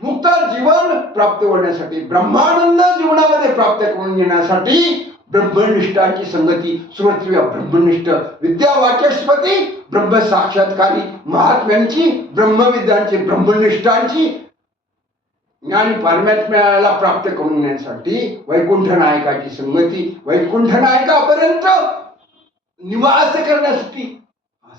मुक्त जीवन प्राप्त होण्यासाठी, ब्रह्मानंद जीवनामध्ये प्राप्त करून घेण्यासाठी ब्रह्मनिष्ठाची संगती, श्रोत्रिय ब्रह्मनिष्ठ, विद्या वाचस्पती, ब्रह्म साक्षात्कारी महात्म्यांची, ब्रह्मविद्यांची, ब्रह्मनिष्ठांची ज्ञानी परमात्म्याला प्राप्त करून घेण्यासाठी वैकुंठ नायकाची संगती, वैकुंठ नायकापर्यंत निवास करण्यासाठी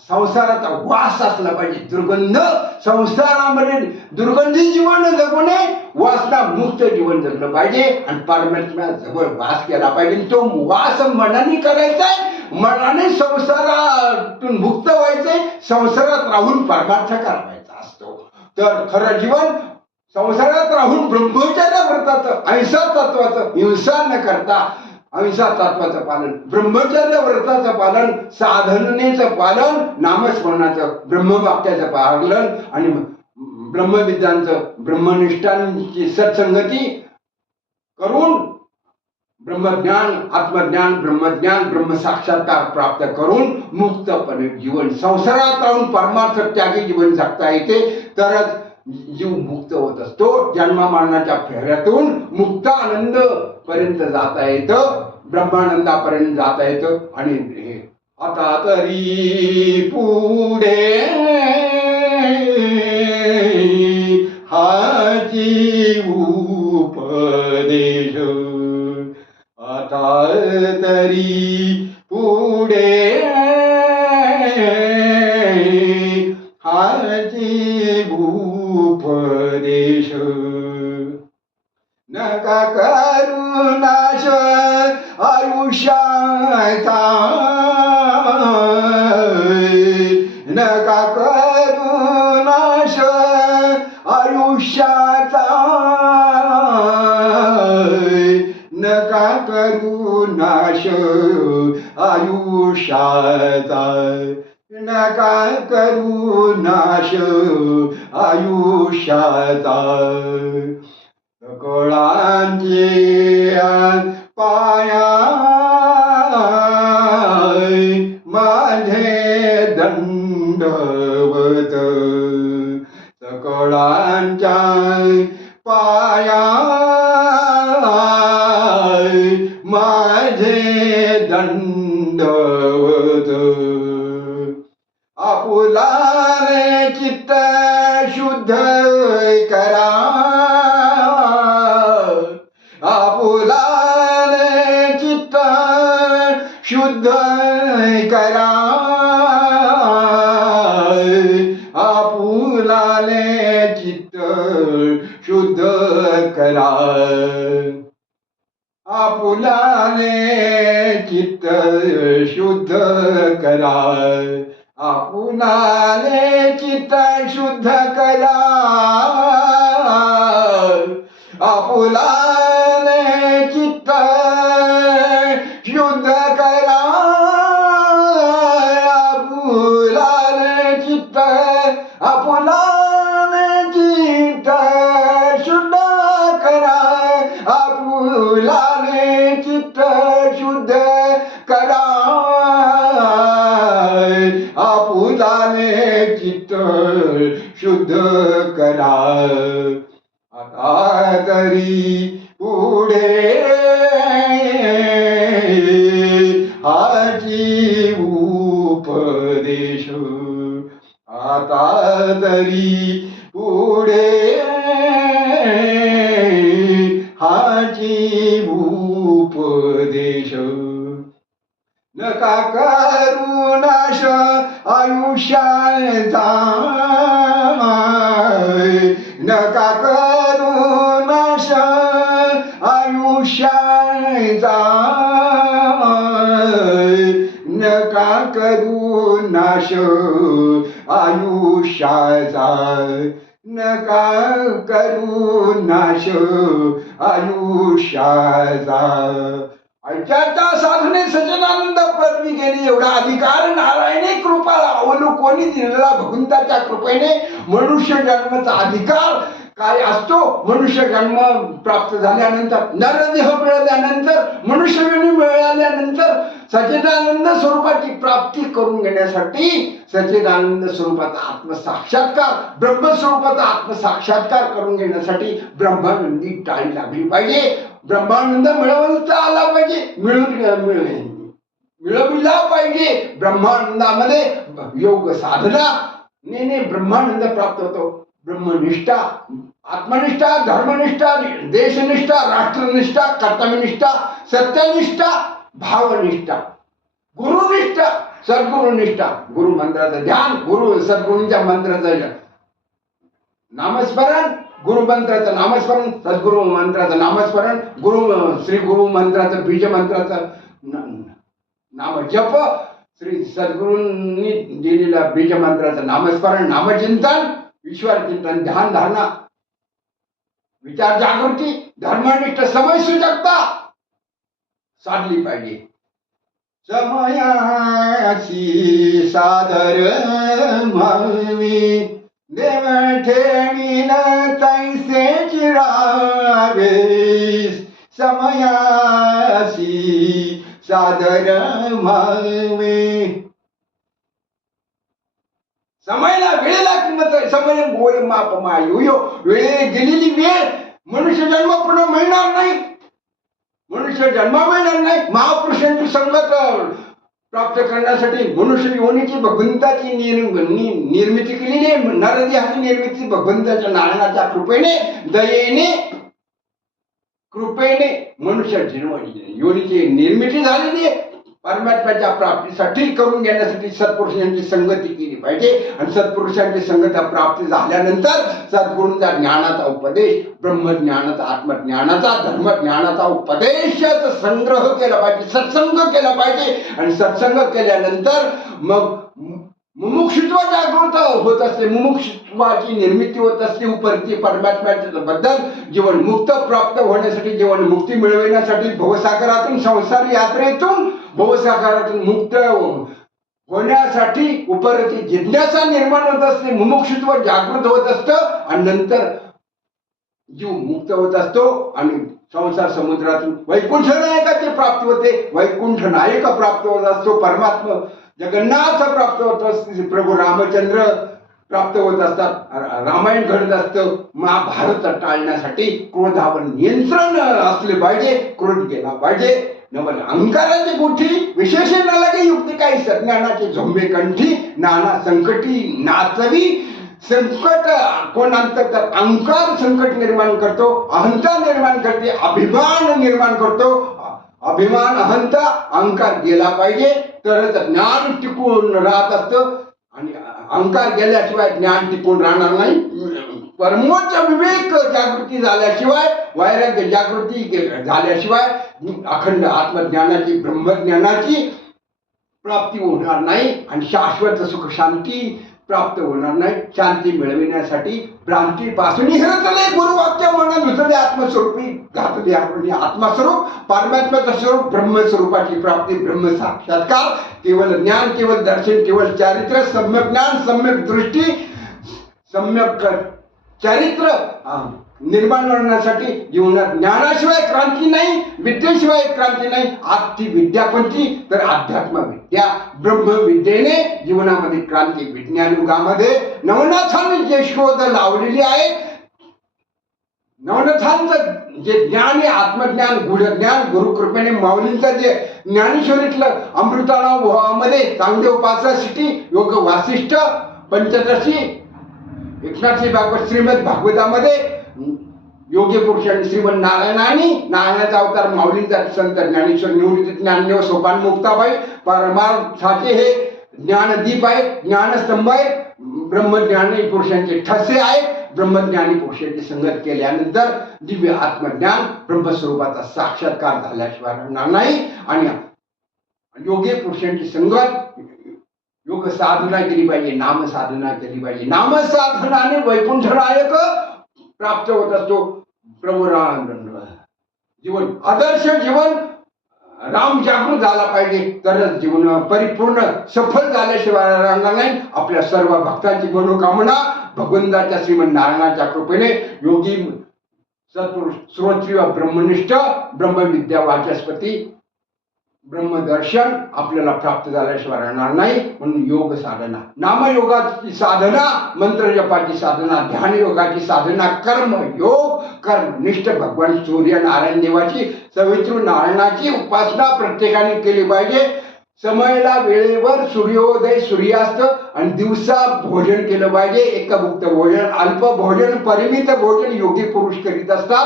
संसाराचा वास असला पाहिजे. दुर्गंध, संसारामध्ये दुर्गंधी जीवन जगू नये, वासना मुक्त जीवन जगलं पाहिजे आणि परमात्म्या जवळ वास केला पाहिजे. तो वास मनाने करायचा आहे, मनाने संसारातून मुक्त व्हायचंय, संसारात राहून परमार्थ करायचा असतो. तर खरं जीवन संसारात राहून ब्रह्मचर्य व्रताचं, अहिंसा तत्वाचं, हिंसा न करता अहिंसा तत्वाचं पालन, ब्रह्मचर्य व्रताचं पालन, साधनेचं पालन, नामस्मरणाचं, ब्रह्मवाक्याचं पालन आणि ब्रह्मविद्यांचं, ब्रह्मनिष्ठांची सत्संगती करून ब्रह्मज्ञान, आत्मज्ञान, ब्रह्मज्ञान, ब्रह्मसाक्षात्कार प्राप्त करून मुक्तपणे जीवन, संसारात राहून परमार्थ त्यागी जीवन जगता येते. तरच जीव मुक्त होत असतो. जन्म मरणाच्या फेऱ्यातून मुक्त आनंद पर्यंत जाता येतं, ब्रह्मानंदापर्यंत जाता येतं. आणि आता तरी पुढे हाची उपदेश, आता तरी पुढे हाची उपदेश. नका करू नाश आयुष्याचा, नका करू नाश आयुष्याचा, नका करू नाश आयुष्याचा, नका करू नाश आयुष्याचा. सकळांचे पाया माझे दंडवत, सकळांच्या पाया माझे दंडवत. आपुला रे चित्त शुद्ध करा, शुद्ध करा, आपुलाले चित्त शुद्ध करा, आपुलाले चित्त शुद्ध करा, आपुलाले चित्त शुद्ध करा, आपुलाले चित्त शुद्ध करा, आपुलाले चित्त, आपुलाले चित्त शुद्ध करा, आपुलाले चित्त शुद्ध करा, आपुलाले चित्त शुद्ध करा. आता तरी पुढे हाची उपदेश, आता तरी पुढे हाची उपदेश. नका करू नाश आयुष्याचा, नका करू नाश आयुष्याचा, नका करू नाश आयुष्याचा, नका करू नाश आयुष्याचा. ऐक्याच्या साधने सच्चिदानंद पदवी गेली, एवढा अधिकार नारायणी कृपाला अवलोकोनी दिलेला भगवंताच्या कृपेने मनुष्य जन्माचा अधिकार काय असतो. मनुष्य जन्म प्राप्त झाल्यानंतर, नरदेह मिळाल्यानंतर, मनुष्य योनी मिळाल्यानंतर सच्चिदानंद स्वरूपाची प्राप्ती करून घेण्यासाठी सच्चिदानंद स्वरूपाचा आत्मसाक्षात्कार, ब्रह्मस्वरूपाचा आत्मसाक्षात्कार करून घेण्यासाठी ब्रह्मानंदी टाळी लागली पाहिजे. ब्रह्मानंद मिळवता आला पाहिजे, मिळविला पाहिजे. ब्रह्मानंदामध्ये योग साधना ने ब्रह्मानंद प्राप्त होतो. ब्रह्मनिष्ठा, आत्मनिष्ठा, धर्मनिष्ठा, देशनिष्ठा, राष्ट्रनिष्ठा, कर्तव्यनिष्ठा, सत्यनिष्ठा, भावनिष्ठा, गुरुनिष्ठा, सद्गुरुनिष्ठा. गुरु मंत्राचं ध्यान, गुरु सद्गुरूंच्या मंत्राचं नामस्मरण, गुरु मंत्राचं नामस्मरण, सद्गुरु मंत्राचं नामस्मरण, श्री गुरु मंत्राचं बीज मंत्राचं नाम जप, श्री सद्गुरूंनी दिलेल्या बीज मंत्राचं नामस्मरण, नामचिंतन, ईश्वर चिंतन, ध्यान धारणा, विचार जागृती, धर्मनिष्ठ, समय सूचकता साधली पाहिजे. समयासी सादर भावी देव ठेवीन तैसे चिरावे, समयासी सादर भावे. समयला, वेळेला किंमत आहे. समय गोय माप मायुयो, वेळे गेलेली वेळ मनुष्य जन्म पुन्हा मिळणार नाही, मनुष्य जन्म मिळणार नाही. महापुरुषांची संगत प्राप्त करण्यासाठी मनुष्य योनीची भगवंताची निर्मिती केलेली आहे. नरदेहाची निर्मिती भगवंताच्या नारायणाच्या कृपेने, दयेने, कृपेने मनुष्य योनीची निर्मिती झालेली आहे. परमात्म्याच्या प्राप्तीसाठी करून घेण्यासाठी सत्पुरुषांची संगती केली पाहिजे. आणि सत्पुरुषांची संगती प्राप्ती झाल्यानंतर सद्गुरूंचा ज्ञानाचा उपदेश, ब्रह्मज्ञानाचा, आत्मज्ञानाचा, धर्मज्ञानाचा उपदेशाचा संग्रह केला पाहिजे, सत्संग केला पाहिजे. आणि सत्संग केल्यानंतर मग मुमुक्षुत्व जागृत होत असते, मुमुक्षुत्वाची निर्मिती होत असते. उपरती परमात्म्याच्या बद्दल जीवन मुक्त प्राप्त होण्यासाठी, जीवन मुक्ती मिळविण्यासाठी, भवसागरातून, संसार यात्रेतून भवसागरातून मुक्त होण्यासाठी उपरती जिज्ञासा निर्माण होत असते, मुमुक्षुत्व जागृत होत असतं. आणि नंतर जीव मुक्त होत असतो आणि संसार समुद्रातून वैकुंठ नायकाची प्राप्ती होते. वैकुंठ नायक प्राप्त होत असतो, परमात्मा जगन्नाथ प्राप्त होत असते, प्रभू रामचंद्र प्राप्त होत असतात, रामायण घडत असतं. महाभारत टाळण्यासाठी क्रोधावर नियंत्रण असले पाहिजे, क्रोध केला पाहिजे. नवल अहंकाराची गुठी विशेष न लागे युक्ती काही सज्ञानाची झोंबे कंठी, नाना संकटी नाचवी. संकट कोणांतर अहंकार संकट निर्माण करतो, अहंता निर्माण करते, अभिमान निर्माण करतो, अभिमान अहंता अहंकार गेला पाहिजे तरच ज्ञान टिकून राहत असतं आणि अहंकार गेल्याशिवाय ज्ञान टिकून राहणार नाही. परमोच्च विवेक जागृती झाल्याशिवाय वैराग्य जागृती झाल्याशिवाय अखंड आत्मज्ञानाची ब्रह्मज्ञानाची प्राप्ती होणार नाही आणि शाश्वत सुख शांती प्राप्त होणार नाही. शांती मिळविण्यासाठी भ्रांतीपासून हिरतले गुरुवाक्य म्हणून दुसरे आत्मस्वरूपी घातले आपण आत्मस्वरूप परमात्म्याचं स्वरूप ब्रह्मस्वरूपाची प्राप्ती ब्रह्म साक्षात्कार केवळ ज्ञान केवळ दर्शन केवळ चारित्र्य सम्यक ज्ञान सम्यक दृष्टी सम्यक चारित्र्य निर्माण करण्यासाठी जीवनात ज्ञानाशिवाय क्रांती नाही विद्येशिवाय क्रांती नाही. आज ती विद्या कोणती तर अध्यात्म विद्या ब्रह्मविद्येने जीवनामध्ये क्रांती. विज्ञान युगामध्ये नवनाथांनी जे शोध लावलेले आहेत नवनाथांचं जे ज्ञान आहे आत्मज्ञान गूढ ज्ञान गुरुकृपेने माऊलींचं जे ज्ञानेश्वरीतलं अमृताळामध्ये चांगदेव पाचाशिटी योग वासिष्ठ पंचदशी एकनाथजी भागवत श्रीमद भागवतामध्ये योगी पुरुषांनी श्रीमद नारायणाने नारायणाचा अवतार माऊलींचा संत ज्ञानेश्वर निवृत्ती ज्ञानदेव सोपान मुक्ताबाई परमार्थाचे हे ज्ञानदीप आहे ज्ञानस्तंभ आहे. ब्रह्मज्ञानी पुरुषांचे ठसे आहेत. ब्रह्मज्ञानी पुरुषांची संगत केल्यानंतर दिव्य आत्मज्ञान ब्रह्मस्वरूपाचा साक्षात्कार झाल्याशिवाय राहणार नाही. आणि योगी पुरुषांची संगत योग साधना केली पाहिजे नाम साधना केली पाहिजे. नाम साधनाने वैकुंठनायक प्राप्त होत असतो. प्रभू जीवन आदर्श जीवन राम जागृत झाला पाहिजे तरच जीवन परिपूर्ण सफल झाल्याशिवाय राहणार नाही. आपल्या सर्व भक्तांची मनोकामना भगवंताच्या श्रीमन नारायणाच्या कृपेने योगी सत्पुरुष श्रोत्रिय ब्रह्मनिष्ठ ब्रह्मविद्या वाचस्पती ब्रह्मदर्शन आपल्याला प्राप्त झाल्याशिवाय राहणार नाही. म्हणून योग साधना नामयोगाची साधना मंत्र जपाची साधना ध्यान योगाची साधना कर्म योग कर्मनिष्ठ भगवान सूर्य नारायण देवाची सवितृ नारायणाची उपासना प्रत्येकाने केली पाहिजे. समयला वेळेवर सूर्योदय सूर्यास्त आणि दिवसा भोजन केलं पाहिजे. एकभुक्त भोजन अल्प भोजन परिमित भोजन योगी पुरुष करीत असतात.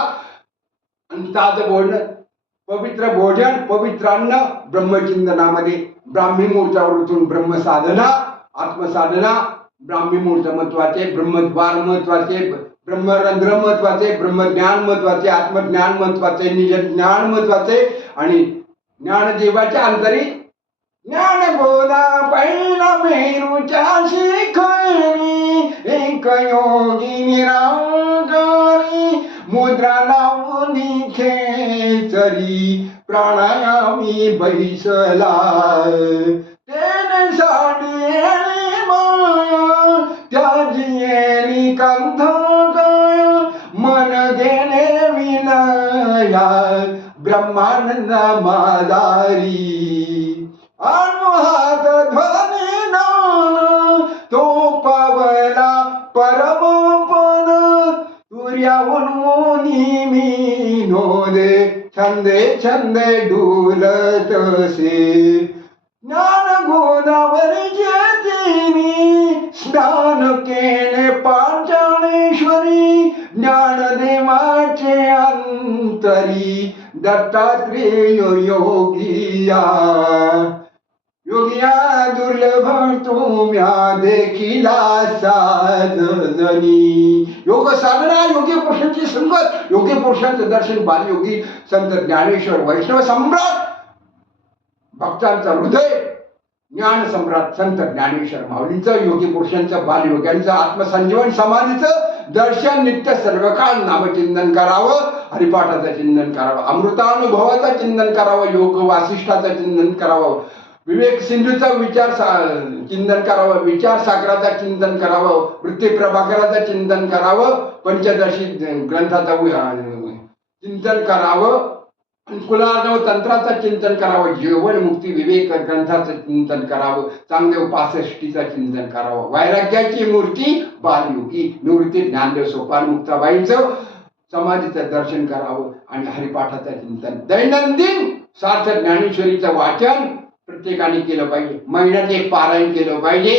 आणि ताज भोजन पवित्र भोजन पवित्र अन्न ब्रह्मचिंतनामध्ये ब्राह्मी मुहूर्तावर उठून ब्रह्मसाधना आत्मसाधना ब्राह्मी मुहूर्त महत्वाचे ब्रह्मद्वार महत्वाचे ब्रह्मरंध्र महत्वाचे ब्रह्मज्ञान महत्वाचे आत्मज्ञान महत्वाचे निज ज्ञान महत्वाचे आणि ज्ञानदेवाच्या अंतरी ज्ञान बोधा पहिला मेरूच्या शिखरी एक योगी निराकारी मुद्रा लावून खेचरी प्राणायामी बैसला तेने साडेली माया त्याजी कंथ काय मन गेले विनया ब्रह्मानंद मादारी अनुहात ध्वनी नान तो पावला परमपद सूर्याहून मोनी मी नोदे छंदे छंदे डुलतसे ज्ञान गोदावरीचे तिनी स्नान केले पांचाळेश्वरी ज्ञानदेवाचे अंतरी दत्तात्रेय योगिया योगिया दुर्लभ तुम्या देखिला साधनी. योग साधना योगी पुरुषांची संगत योगी पुरुषांचं दर्शन बालयोगी संत ज्ञानेश्वर वैष्णव सम्राट भक्तांचं हृदय ज्ञान सम्राट संत ज्ञानेश्वर माऊलींचं योगी पुरुषांचं बालयोग्यांचं आत्मसंजीवन समाधीचं दर्शन नित्य सर्व काळ नामचिंतन करावं हरिपाठाचं चिंतन करावं अमृतानुभवाचं चिंतन करावं योग वासिष्ठाचं चिंतन करावं विवेक सिंधूचं चिंतन करावं विचार सागराचं चिंतन करावं वृत्ती प्रभाकराचं चिंतन करावं पंचदशी ग्रंथाचं चिंतन करावं कुलार्णव तंत्राचं चिंतन करावं जीवन मुक्ती विवेक ग्रंथाचं चिंतन करावं चांगदेव पासष्टीचं चिंतन करावं वैराग्याची मूर्ती बालयोगी निवृत्ती ज्ञानदेव सोपान मुक्ताबाईंचं समाधीचं दर्शन करावं आणि हरिपाठाचं चिंतन दैनंदिन सार्थ ज्ञानेश्वरीचं वाचन प्रत्येकाने केलं पाहिजे. महिन्यात एक पारायण केलं पाहिजे.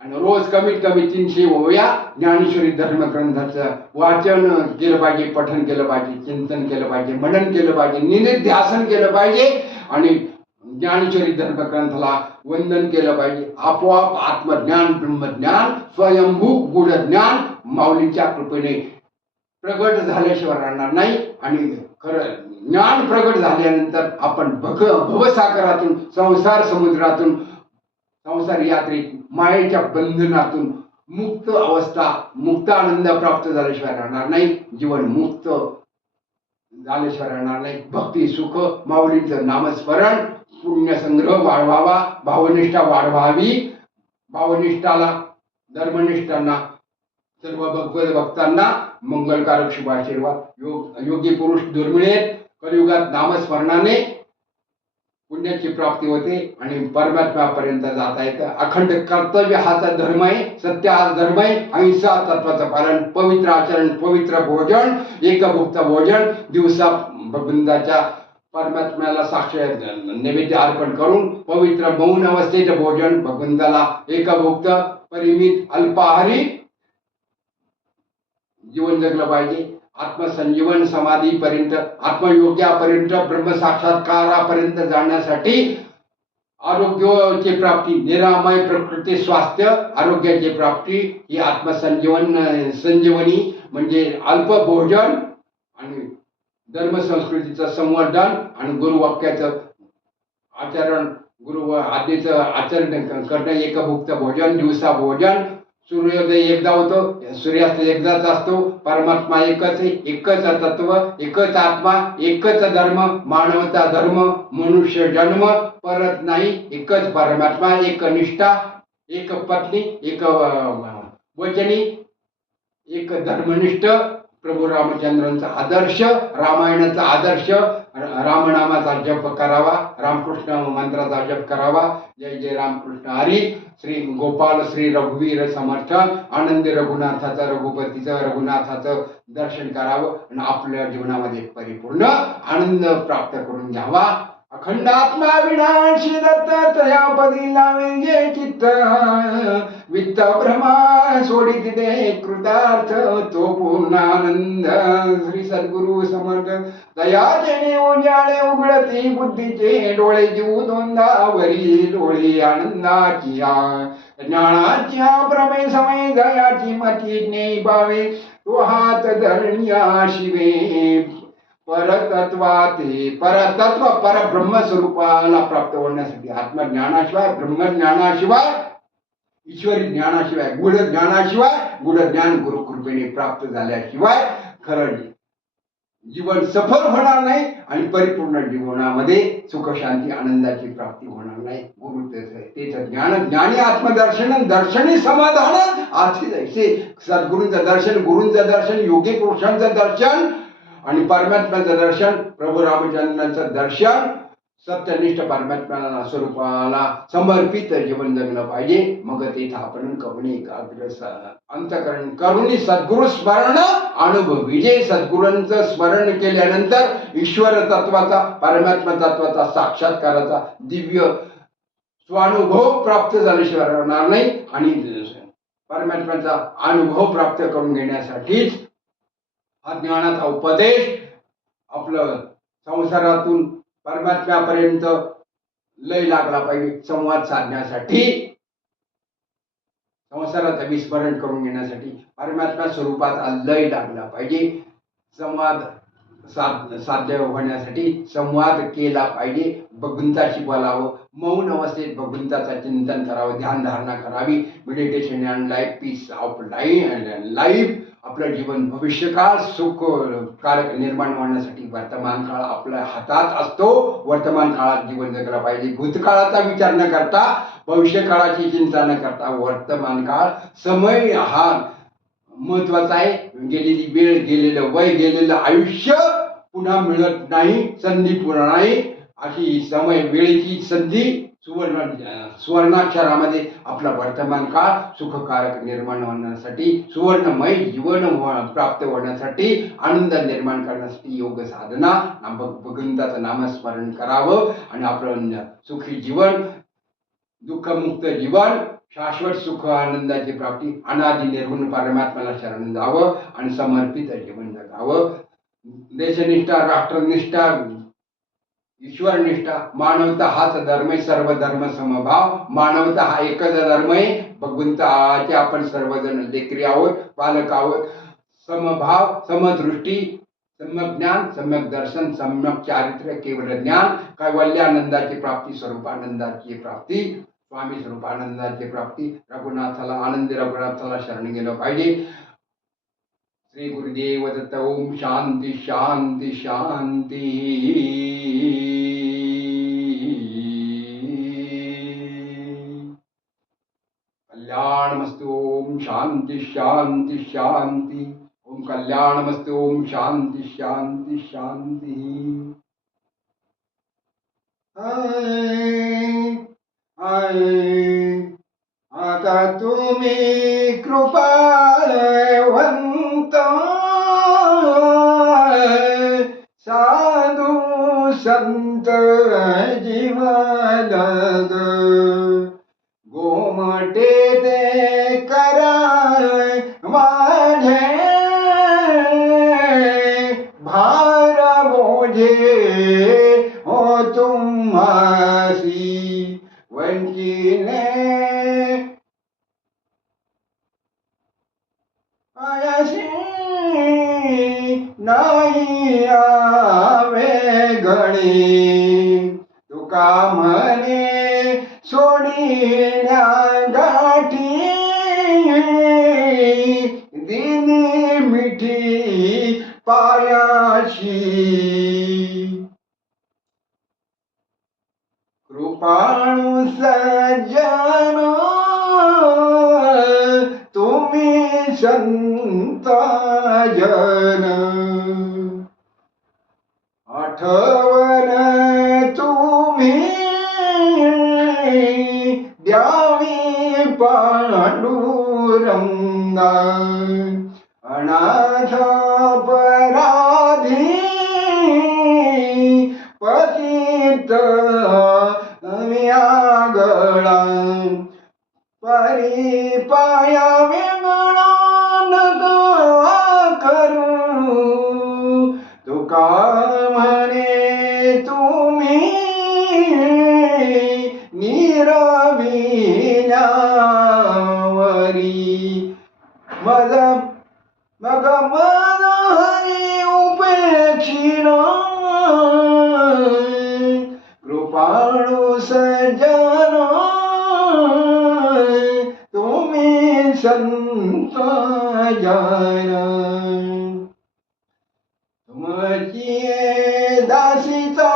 आणि रोज कमीत कमी 300 ओव्या ज्ञानेश्वरी धर्मग्रंथाचं वाचन केलं पाहिजे, पठण केलं पाहिजे, चिंतन केलं पाहिजे, मनन केलं पाहिजे, निधिध्यासन केलं पाहिजे आणि ज्ञानेश्वरी धर्मग्रंथाला वंदन केलं पाहिजे. आपोआप आत्मज्ञान, ब्रह्मज्ञान, स्वयंभू गुढ ज्ञान माऊलीच्या कृपेने प्रगट झाल्याशिवाय राहणार नाही. आणि खरं ज्ञान प्रगट झाल्यानंतर आपण भवसागरातून, संसार समुद्रातून, संसार यात्रेत, मायेच्या बंधनातून मुक्त अवस्था, मुक्त आनंद प्राप्त झाल्याशिवाय राहणार नाही. जीवन मुक्त झाल्याशिवाय राहणार नाही. भक्ती, सुख, माऊलींचं नामस्मरण, पुण्यसंग्रह वाढवावा, भावनिष्ठा वाढवावी. भावनिष्ठाला, धर्मनिष्ठांना, सर्व भगवत भक्तांना मंगलकारक शुभ आशीर्वाद. योगी पुरुष दुर्मिळ आहेत. कलियुगात नामस्मरणाने पुण्याची प्राप्ती होते आणि परमात्म्यापर्यंत जाता येतं. अखंड कर्तव्य हाचा धर्म आहे, सत्य हा धर्म आहे, अहिंसा तत्वाचं पालन, पवित्र आचरण, पवित्र भोजन, एकभुक्त भोजन, दिवसा भगवंताच्या परमात्म्याला साक्ष नैवेद्य अर्पण करून पवित्र मौन अवस्थेत भोजन, भगवंताला एकभुक्त परिमित अल्पाहारी जीवन जगलं पाहिजे. आत्मसंजीवन समाधीपर्यंत, आत्मयोग्यापर्यंत, ब्रह्मसाक्षात्कारापर्यंत जाण्यासाठी आरोग्याची प्राप्ती, निरामय प्रकृती स्वास्थ्य, आरोग्याची प्राप्ती ही संजीवनी म्हणजे अल्प भोजन आणि धर्मसंस्कृतीचं संवर्धन आणि गुरुवाक्याचं आचरण, गुरु आज्ञेचं आचरण करणं, एकभुक्त भोजन, दिवसा भोजन, सूर्योदय एकदा होतो, सूर्यास्त एकदाच असतो, परमात्मा एकच आहे, एकच तत्व, एकच आत्मा, एकच धर्म, मानवता धर्म, मनुष्य जन्म परत नाही, एकच परमात्मा, एक निष्ठा, एक पत्नी, एक वचनी, एक धर्मनिष्ठ, प्रभू रामचंद्रांचा आदर्श, रामायणाचा आदर्श, रामनामाचा जप करावा, रामकृष्ण मंत्राचा जप करावा. जय जय रामकृष्ण हरी. श्री गोपाल श्री रघुवीर समर्थ आनंदी रघुनाथाचं, रघुपतीचं, रघुनाथाचं दर्शन करावं आणि आपल्या जीवनामध्ये परिपूर्ण आनंद प्राप्त करून घ्यावा. अखंड आत्मा विनाशी दत्त तयापदी लावे जे चित्त, वित्त भ्रमा सोडित दे कृतार्थ तो पूर्ण आनंद. श्री सद्गुरु समर्थ दयाचे उजाळे उघडती बुद्धीचे डोळे, जीव दोंदावरी डोळे आनंदाची ज्ञानाच्या प्रमे समय दयाची मती ज्ञेय भावे तो हात धरण्या शिवे. परतत्व परब्रह्म स्वरूपाला प्राप्त होण्यासाठी आत्मज्ञानाशिवाय, ब्रह्मज्ञानाशिवाय, ईश्वरी ज्ञानाशिवाय, गुढ ज्ञानाशिवाय, गुढ ज्ञान गुरुकृपेने प्राप्त झाल्याशिवाय खरं जीवन सफल होणार नाही आणि परिपूर्ण जीवनामध्ये सुख शांती आनंदाची प्राप्ती होणार नाही. गुरु तेच ज्ञान, ज्ञानी आत्मदर्शन, दर्शनी समाधान आधी जैसे. सद्गुरूंचं दर्शन, गुरूंचं दर्शन, योगी पुरुषांचं दर्शन आणि परमात्म्याचं दर्शन, प्रभू रामचंद्रांचं दर्शन, सत्यनिष्ठ परमात्म्याला स्वरूपाला समर्पित जीवन जगलं पाहिजे. मग तेथे आपण कवणी एकाग्र अंतकरण करून सद्गुरु स्मरण अनुभव विजय. सद्गुरूंचं स्मरण केल्यानंतर ईश्वर तत्वाचा, परमात्मा तत्वाचा साक्षात्काराचा दिव्य स्वानुभव प्राप्त झाल्याशिवाय राहणार नाही. आणि परमात्म्याचा अनुभव प्राप्त करून घेण्यासाठीच हा ज्ञानाचा उपदेश आपलं संसारातून परमात्म्यापर्यंत लय लागला पाहिजे. संवाद साधण्यासाठी, संसाराचं विस्मरण करून घेण्यासाठी परमात्मा स्वरूपात लय लागला पाहिजे. संवाद साध्य होण्यासाठी संवाद केला पाहिजे. भगवंताशी बोलावं, मौन अवस्थेत भगवंताचं चिंतन करावं, ध्यानधारणा करावी, meditation and life, peace of life. आपलं जीवन भविष्यकाळ सुख कारक निर्माण होण्यासाठी वर्तमान काळ आपल्या हातात असतो. वर्तमान काळात जीवन जगलं पाहिजे. भूतकाळाचा विचार न करता, भविष्यकाळाची चिंता न करता वर्तमान काळ, समय हा महत्वाचा आहे. गेलेली वेळ, गेलेलं वय, गेलेलं आयुष्य पुन्हा मिळत नाही, संधी पुन्हा नाही. अशी समय वेळेची संधी सुवर्णाक्षरामध्ये आपला वर्तमान काळ सुखकारक निर्माण होण्यासाठी, सुवर्णमय जीवन प्राप्त होण्यासाठी, आनंद निर्माण करण्यासाठी योग साधना, भगवंताचं नामस्मरण करावं आणि आपलं सुखी जीवन, दुःखमुक्त जीवन शाश्वत सुख आनंदाची प्राप्ती, अनादि निर्गुण परमात्म्याला शरण जावं आणि समर्पित जीवन जगावं. देशनिष्ठा, राष्ट्रनिष्ठा, ईश्वरनिष्ठा, मानवता हाच धर्म आहे. सर्व धर्म समभाव. मानवता हा एकच धर्म आहे. भगवंताचे आपण सर्वजण लेकरी आहोत, पालक आहोत. समभाव, समदृष्टी, सम्यक ज्ञान, सम्यक दर्शन, सम्यक चारित्र्य, केवळ ज्ञान, कैवल्यानंदाची प्राप्ती, स्वरूपानंदाची प्राप्ती, स्वामी स्वरूपानंदाची प्राप्ती. रघुनाथाला, आनंदी रघुनाथाला शरण गेलं पाहिजे. श्री गुरुदेव दत्त. ओम शांती शांती शांती. कल्याणमस्तु. ओम शांती शांती शांती. ओम कल्याणमस्तु. ओम शांती शांती शांती. आता तुम्ही कृपावंत, साधू संत जीवदग, गोमटे ते करा माझे, भार बोझे हो तुम्हासी, वंचिले आयासी नाही आवे गणी, तुका म्हणे सोडिल्या गाठी, दिनी मिठी पायाशी, कृपाळू सज्जन तुम्ही संत जन, आठवण तुम्ही द्यावी पांडुरंगा, अनाथ पराधी पतित व्यागळा, परी पाया वेगळा नका करू, तुका म्हणे तुम्ही निरविल्यावरी, मग मग मन हरी उपेक्षिण, कृपाळू सज्जन तुम्ही संत जन, तुमची दासीचा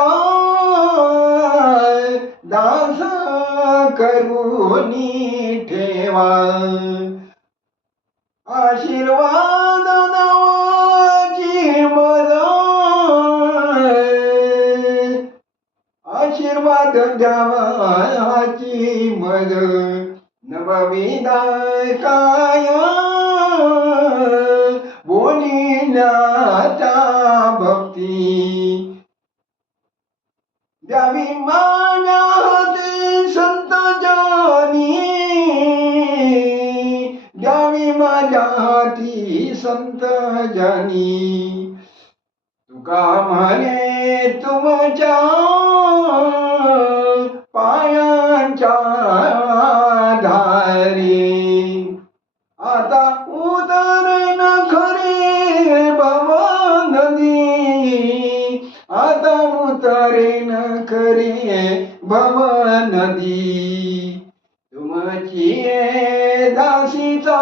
दास करूनी ठेवा, आशीर्वाद नवाची मज, आशीर्वाद द्यावाची मज, नवविदाय काय बोलिल्याचा भक्ती, द्यावी माझ्या हाती संत जानी, द्यावी माझ्या हाती संत जानी, तुका म्हणे तुमच्या पायांच्या धारी, आता उतरेन खरी भव नदी, आता उतरेन खरी भव नदी, तुमची दासीचा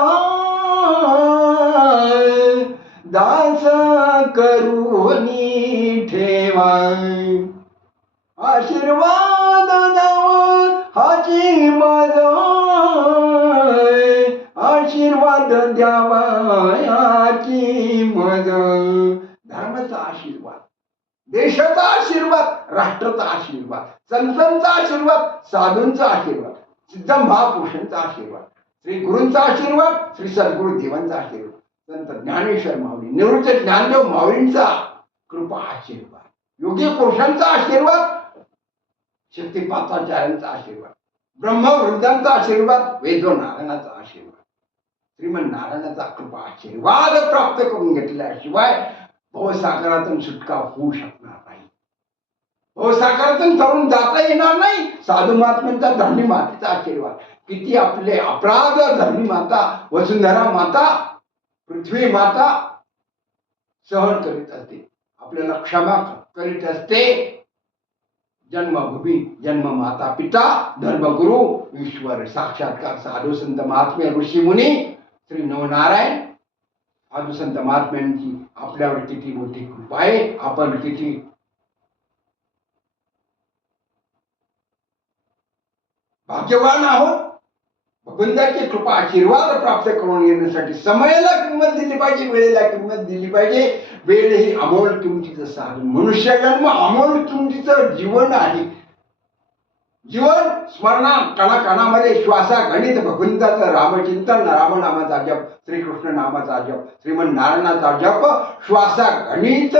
दास करूनी ठेवा, आशीर्वाद द्यावा हाची मज, आशीर्वाद द्यावा याची मज, धर्माचा आशीर्वाद, देशाचा आशीर्वाद, राष्ट्राचा आशीर्वाद, संतांचा आशीर्वाद, साधूंचा आशीर्वाद, सिद्ध महापुरुषांचा आशीर्वाद, श्री गुरूंचा आशीर्वाद, श्री सद्गुरु देवांचा आशीर्वाद, संत ज्ञानेश्वर माऊली, निवृत्त ज्ञानदेव माऊलींचा कृपा आशीर्वाद, योगी पुरुषांचा आशीर्वाद, शक्तिपाताचार्यांचा आशीर्वाद, ब्रह्मवृद्धांचा आशीर्वाद, वेदो नारायणाचा आशीर्वाद, श्रीमन नारायणाचा कृपा आशीर्वाद प्राप्त करून घेतल्याशिवाय भवसागरातून सुटका होऊ शकणार नाही. भवसागरातून तरुण जाता येणार नाही. साधू महात्म्यांचा, धरणी मातेचा आशीर्वाद, किती आपले अपराध धरणी माता, वसुंधरा माता, पृथ्वी माता सहन करीत असते, आपल्याला क्षमा करीत असते. जन्मभूमी, जन्म माता पिता, धर्मगुरु, ईश्वर साक्षात्कार, साधू संत महात्मे, ऋषी मुनी, श्री नवनारायण, साधू संत महात्म्यांची आपल्यावर किती मोठी कृपा आहे. आपण किती भाग्यवान आहोत. भगवंताची कृपा आशीर्वाद प्राप्त करून येण्यासाठी समयाला किंमत दिली पाहिजे, वेळेला किंमत दिली पाहिजे. वेळ ही अमोल किमतीचं साधन, मनुष्य जन्म अमोल किमतीचं जीवन आहे. जीवन स्मरणा, कणाकणामध्ये श्वासा गणित भगवंताचं रामचिंतन, रामनामाचा जप, श्रीकृष्ण नामाचा जप, श्रीमन नारायणाचा जप, श्वासा गणित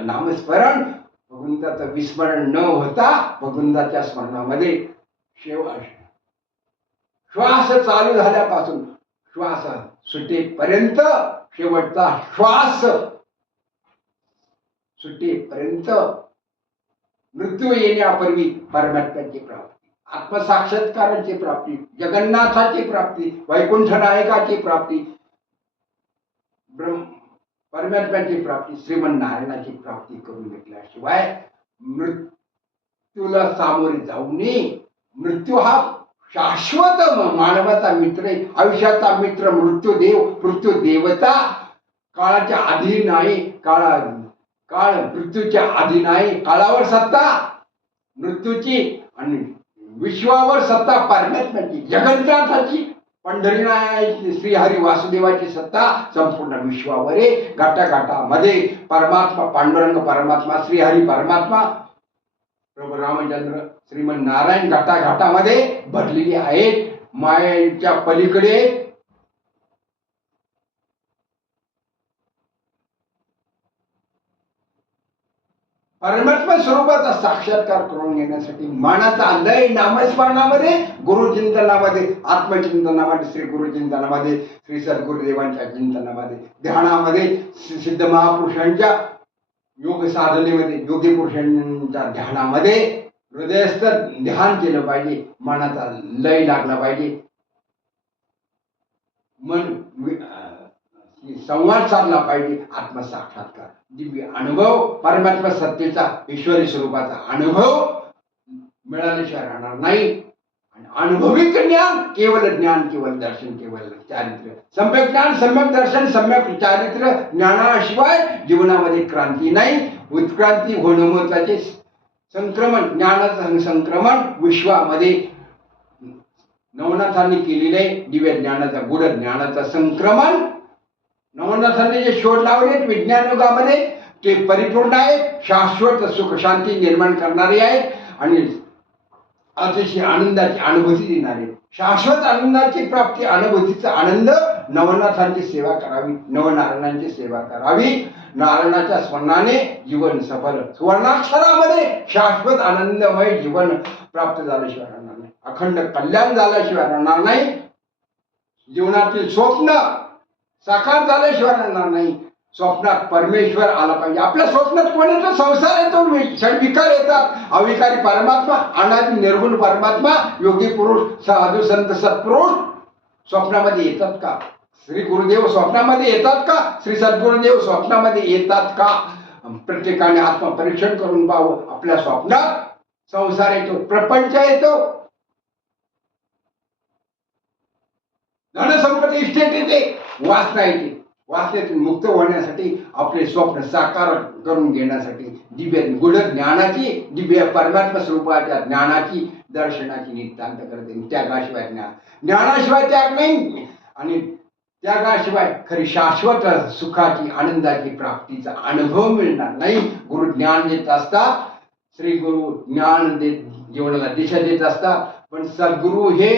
नामस्मरण, भगवंताचं विस्मरण न होता भगवंताच्या स्मरणामध्ये श्वास चालू झाल्यापासून श्वास सुटेपर्यंत, शेवटचा श्वास सुटेपर्यंत, मृत्यू येण्यापूर्वी परमात्म्याची प्राप्ती, आत्मसाक्षात्काराची प्राप्ती, जगन्नाथाची प्राप्ती, वैकुंठ नायकाची प्राप्ती, परमात्म्याची प्राप्ती, श्रीमन नारायणाची प्राप्ती करून घेतल्याशिवाय मृत्यूला सामोरे जाऊ नये. मृत्यू हा शाश्वत मानवाचा मित्र आहे, आयुष्याचा मित्र. मृत्यू देवता काळाच्या अधीन आहे. काळ मृत्यूच्या अधीन आहे. काळावर सत्ता मृत्यूची आणि विश्वावर सत्ता परमात्म्याची, जगन्नाथाची, पंढरीनाथाची, श्रीहरी वासुदेवाची सत्ता संपूर्ण विश्वावर आहे. घाटाघाटामध्ये परमात्मा, पांडुरंग परमात्मा, श्रीहरी परमात्मा, प्रभू रामचंद्र, श्रीमन नारायण घाटाघाटामध्ये भरलेली आहेत. मायेच्या पलीकडे परमात्मा स्वरूपाचा साक्षात्कार करून घेण्यासाठी मानाचा लय नामस्मरणामध्ये, गुरुचिंतनामध्ये, आत्मचिंतनामध्ये, श्री गुरुचिंतनामध्ये, श्री सद्गुरुदेवांच्या चिंतनामध्ये, ध्यानामध्ये, सिद्ध महापुरुषांच्या योग साधनेमध्ये, योगी पुरुषांच्या ध्यानामध्ये हृदयस्थ ध्यान केलं पाहिजे. मनाचा लय लागला पाहिजे. मन संवाद साधला पाहिजे. आत्मसाक्षात्कार, दिव्य अनुभव, परमात्मा सत्तेचा, ईश्वरी स्वरूपाचा अनुभव मिळाल्याशिवाय राहणार नाही. आणि अनुभविक ज्ञान, केवळ ज्ञान, केवळ दर्शन, केवळ चारित्र्य, सम्यक ज्ञान, सम्यक दर्शन, सम्यक चारित्र्य, ज्ञानाशिवाय जीवनामध्ये क्रांती नाही. उत्क्रांती होणं महत्वाचे. संक्रमण, ज्ञानाचं संक्रमण विश्वामध्ये नवनाथांनी केलेले, दिव्य ज्ञानाचा, गुढ ज्ञानाचा संक्रमण नवनाथांनी जे शोध लावलेत विज्ञान युगामध्ये ते परिपूर्ण आहेत. शाश्वत सुख शांती निर्माण करणारे आहेत आणि अतिशय आनंदाची अनुभूती देणारे. शाश्वत आनंदाची प्राप्ती, अनुभूतीचा आनंद. नवनाथांची सेवा करावी, नवनारायणांची सेवा करावी. नारायणाच्या स्मरणाने जीवन सफल, सुवर्णाक्षरामध्ये शाश्वत आनंदमय जीवन प्राप्त झाल्याशिवाय राहणार नाही. अखंड कल्याण झाल्याशिवाय राहणार नाही. जीवनातील स्वप्न साकार झाल्याशिवाय राहणार नाही. स्वप्नात परमेश्वर आला पाहिजे. आपल्या स्वप्नात कोण येतो? संसार येतो, विकार येतात. अविकारी परमात्मा, अनादि निर्गुण परमात्मा, योगी पुरुष, साधू संत सत्पुरुष स्वप्नामध्ये येतात का? श्री गुरुदेव स्वप्नामध्ये येतात का? श्री सद्गुरुदेव स्वप्नामध्ये येतात का? प्रत्येकाने आत्मपरीक्षण करून पाहावं. आपल्या स्वप्नात संसार येतो, प्रपंच येतो, धनसंपत्ती, इस्टेट येते, वासना येते. वासनेतून मुक्त होण्यासाठी, आपले स्वप्न साकार करून घेण्यासाठी दिव्य गुढ ज्ञानाची, दिव्य परमात्मा स्वरूपाच्या ज्ञानाची, दर्शनाची नितांत करते. त्यागाशिवाय ज्ञान, ज्ञानाशिवाय त्याग नाही. आणि त्यागाशिवाय खरी शाश्वत सुखाची, आनंदाची प्राप्तीचा अनुभव मिळणार नाही. गुरु ज्ञान देत असतात, श्री गुरु ज्ञान देत जीवनाला दिशा देत असतात, पण सद्गुरु हे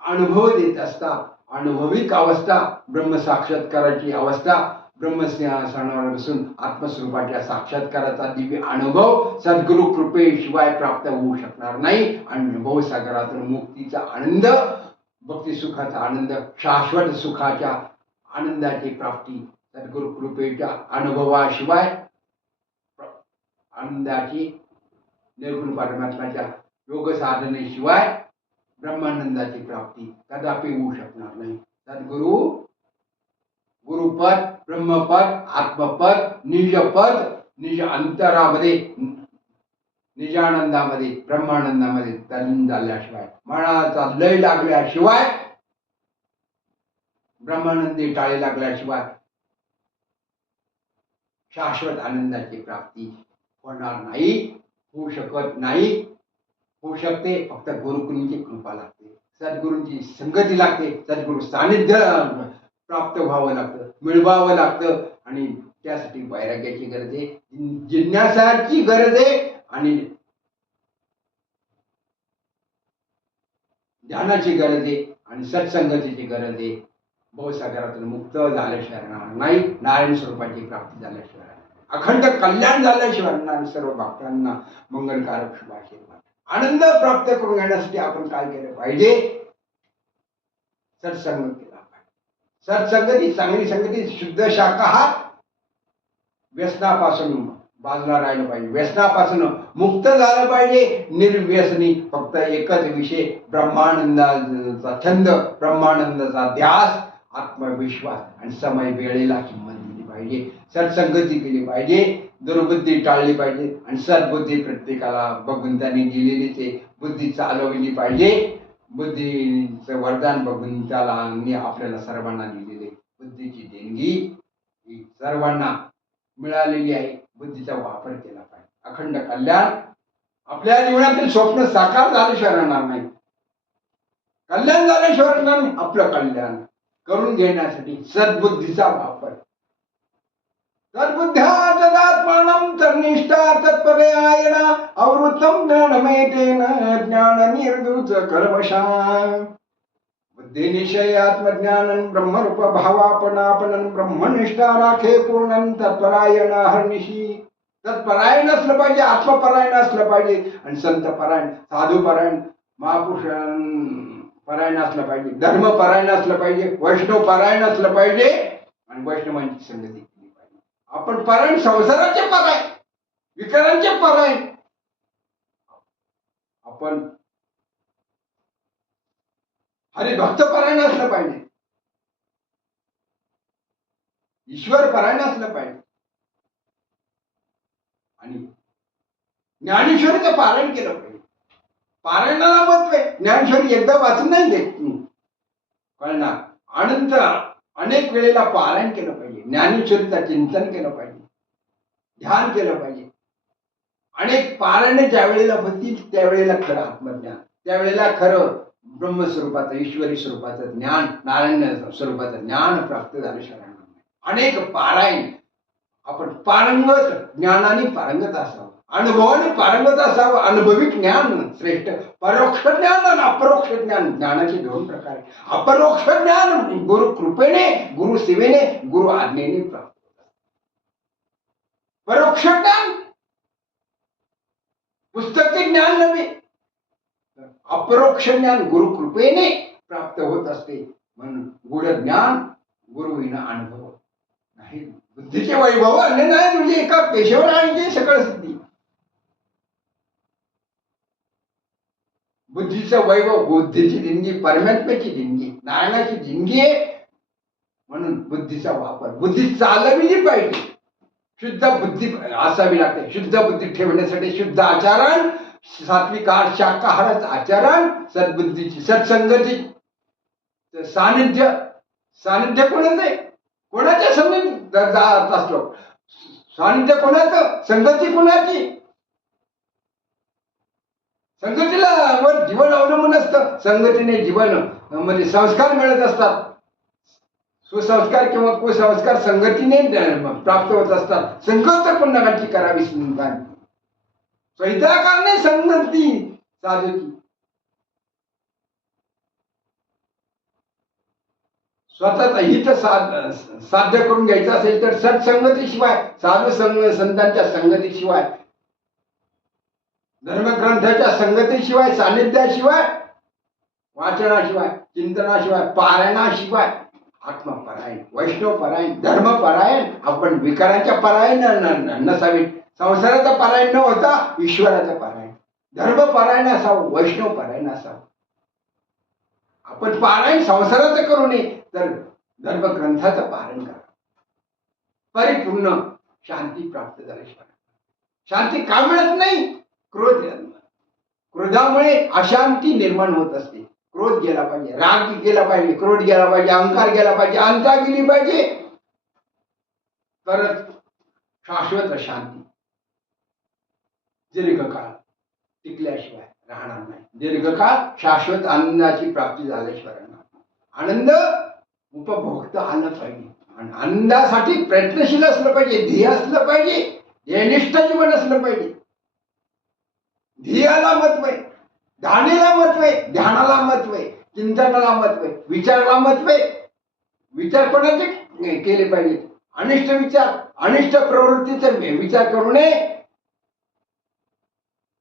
अनुभव देत असतात. अनुभविक अवस्था, ब्रह्मसाक्षात्काराची अवस्था ब्रह्मसिंहासनावर बसून आत्मस्वरूपाच्या साक्षात्काराचा दिव्य अनुभव सद्गुरु कृपेशिवाय प्राप्त होऊ शकणार नाही. आणि भवसागरातून मुक्तीचा आनंद, भक्ती सुखाचा आनंद, शाश्वत सुखाच्या आनंदाची प्राप्ती सद्गुरु कृपेच्या अनुभवाशिवाय, आनंदाची निर्गुण परमात्म्याच्या योग साधनेशिवाय ब्रह्मानंदाची प्राप्ती कदापि होऊ शकणार नाही. सद्गुरु, गुरुपद, ब्रह्मपद, आत्मपद, निजपद, निज अंतरामध्ये, निजानंदामध्ये, ब्रह्मानंदामध्ये तल्लीन झाल्याशिवाय, मनाचा लय लागल्याशिवाय, ब्रह्मानंदी टाळे लागल्याशिवाय शाश्वत आनंदाची प्राप्ती होणार नाही, होऊ शकत नाही. होऊ शकते फक्त गुरुकुंची कृपा लागते, सद्गुरूंची संगती लागते, सद्गुरु सानिध्य प्राप्त व्हावं लागतं, मिळवावं लागतं. आणि त्यासाठी वैराग्याची गरज आहे, जिज्ञासाची गरज आहे आणि ध्यानाची गरज आहे आणि सत्संगतीची गरज आहे. भवसागरातून मुक्त झाल्याशिवाय राहणार नाही, नारायण स्वरूपाची प्राप्ती झाल्याशिवाय, अखंड कल्याण झाल्याशिवाय सर्व भक्तांना मंगलकारक शुभाशीर्वाद. आनंद प्राप्त करून घेण्यासाठी आपण काय केलं पाहिजे? सत्संग केला पाहिजे. सत्संगती, चांगली संगती, शुद्ध शाकाहार, व्यसनापासून बाजूला राहिलं पाहिजे, व्यसनापासून मुक्त झालं पाहिजे, निर्व्यसनी, फक्त एकच विषय, ब्रह्मानंदाचा छंद, ब्रह्मानंदाचा ध्यास, आत्मविश्वास आणि समय वेळेला किंमत दिली पाहिजे. सत्संगती केली पाहिजे, दुर्बुद्धी टाळली पाहिजे आणि सद्बुद्धी प्रत्येकाला भगवंतांनी दिलेलीच आहे, बुद्धी चालवली पाहिजे. बुद्धीचं वरदान भगवंताला आपल्याला सर्वांना दिलेले, बुद्धीची देणगी ही सर्वांना मिळालेली आहे. बुद्धीचा वापर केला पाहिजे. अखंड कल्याण आपल्या जीवनातील स्वप्न साकार झाल्याशिवाय राहणार नाही, कल्याण झाल्याशिवाय राहणार नाही. आपलं कल्याण करून घेण्यासाठी सद्बुद्धीचा वापर, तद्बुद्ध्या तदात्मानं तन्निष्ठा तत्परयायना अवृत्तं ज्ञानमेतेन ज्ञाननिर्धूत कर्मशां. बुद्धिनिश्चय आत्मज्ञानं ब्रह्मरूप भावापनापनं ब्रह्मनिष्ठा राखे पूर्णं तत्परायण हरनिशी. तत्परायण असलं पाहिजे, आत्मपरायण असलं पाहिजे आणि संतपरायण, साधुपरायण, महापुरुषां परायण असलं पाहिजे, धर्मपरायण असलं पाहिजे, वैष्णवपरायण असलं पाहिजे आणि वैष्णवांची संगती केली पाहिजे. आपण परायण, संसाराचे परायण, विकारांचे परायण. आपण हरिभक्त परायण असलं पाहिजे, ईश्वर परायण असलं पाहिजे आणि ज्ञानेश्वरीचं पारायण केलं पाहिजे. पारायणाला महत्व आहे. ज्ञानेश्वरी एकदा वाचून नाही देत, कळणार, अनंत अनेक वेळेला पारायण केलं पाहिजे, ज्ञानेश्वरीचं चिंतन केलं पाहिजे, ध्यान केलं पाहिजे. अनेक पारायण ज्या वेळेला होतील त्यावेळेला खरं आत्मज्ञान, त्यावेळेला खरं ब्रह्मस्वरूपाचं, ईश्वरी स्वरूपाचं ज्ञान, नारायण स्वरूपाचं ज्ञान प्राप्त झाल्याशिवाय अनेक पारायण. आपण पारंगत, ज्ञानाने पारंगत असावं, अनुभवाने पारंगत असावं. अनुभवी ज्ञान श्रेष्ठ, परोक्ष ज्ञान आणि अपरोक्ष ज्ञान, ज्ञानाचे दोन प्रकार. अपरोक्ष ज्ञान गुरु कृपेने, गुरु सेवेने, गुरु आज्ञेने प्राप्त होतात. परोक्ष ज्ञान पुस्तकी ज्ञान नव्हे, अपरोक्ष ज्ञान गुरु कृपेने प्राप्त होत असते. म्हणून गुढ ज्ञान गुरुविना अनुभव नाही. बुद्धीचे वैभव अन्य नाही, म्हणजे एका पेशेवर आणते सगळं सिद्धी. बुद्धीचं वैभव, बुद्धीची देणगी परमात्म्याची देणगी, नारायणाची देणगी आहे. म्हणून बुद्धीचा वापर, बुद्धी चालविली पाहिजे, शुद्ध बुद्धी असावी लागते. शुद्ध बुद्धी ठेवण्यासाठी शुद्ध आचरण, सात्विक शाकाहाराचं आचरण, सद्बुद्धीची, सत्संगती, सानिध्य. सानिध्य कोणाचं आहे? कोणाच्या सानिध्यात जात असलो? सानिध्य कोणाचं? संगती कोणाची? संगतीला वर जीवन अवलंबून असतं. संगतीने जीवन मध्ये संस्कार मिळत असतात. सुसंस्कार किंवा कुसंस्कार संगतीने प्राप्त होत असतात. संगत पुन्हा करावी स्वैताकारणे संगती साधकी. स्वतःच हित साध्य करून घ्यायचं असेल तर सत्संगतीशिवाय, साधू संतांच्या संगतीशिवाय, धर्मग्रंथाच्या संगतीशिवाय, सानिध्याशिवाय, वाचनाशिवाय, चिंतनाशिवाय, पारायणाशिवाय आत्मपरायण, वैष्णवपरायण, धर्मपरायण, आपण विकाराच्या परायण नसावे, संसाराचा परायण न होता ईश्वराचा परायण, धर्मपरायण असावं, वैष्णवपरायण असावं. आपण पारायण संसाराचं करू नये तर धर्मग्रंथाचं पारायण करा. परिपूर्ण शांती प्राप्त झाल्याशिवाय शांती का मिळत नाही? क्रोधामुळे अशांती निर्माण होत असते. क्रोध गेला पाहिजे, राग गेला पाहिजे, क्रोध गेला पाहिजे, अहंकार गेला पाहिजे, अंता गेली पाहिजे, तरच शाश्वत शांती दीर्घकाळ टिकल्याशिवाय राहणार नाही. दीर्घकाळ शाश्वत आनंदाची प्राप्ती झाल्याशिवाय आनंद उपभोगता आलं पाहिजे. आणि आनंदासाठी प्रयत्नशील असलं पाहिजे, ध्येय असलं पाहिजे, ध्येयनिष्ठ जीवन असलं पाहिजे. ध्येयाला महत्व आहे, धारणेला महत्व आहे, ध्यानाला महत्व आहे, चिंतनाला महत्व आहे, विचाराला महत्व आहे. विचार कोणाचे केले पाहिजे? अनिष्ट विचार, अनिष्ट प्रवृत्तीचा विचार करू नये.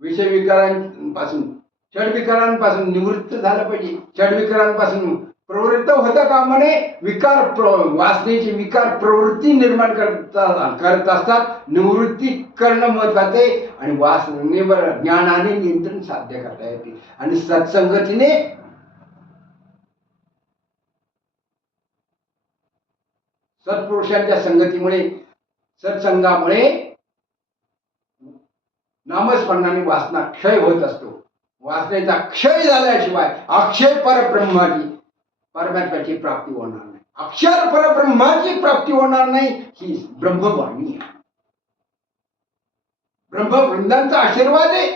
विषय विकारांपासून, षडविकारांपासून निवृत्त झालं पाहिजे. षडविकारांपासून प्रवृत्त होता कामा नये. विकार वासनेची विकार प्रवृत्ती निर्माण करत असतात. निवृत्ती करणं महत्वाचं आहे. आणि वासनेवर ज्ञानाने नियंत्रण साध्य करता येते. आणि सत्संगतीने सत्पुरुषांच्या संगतीमुळे, सत्संगामुळे नामस्मरणाने वासना क्षय होत असतो. वासनेचा क्षय झाल्याशिवाय अक्षय परब्रह्माची, परमात्म्याची प्राप्ती होणार नाही. अक्षर परब्रह्माची प्राप्ती होणार नाही. ही ब्रह्मवाणी आहे. ब्रह्मवृंदांचा आशीर्वाद आहे.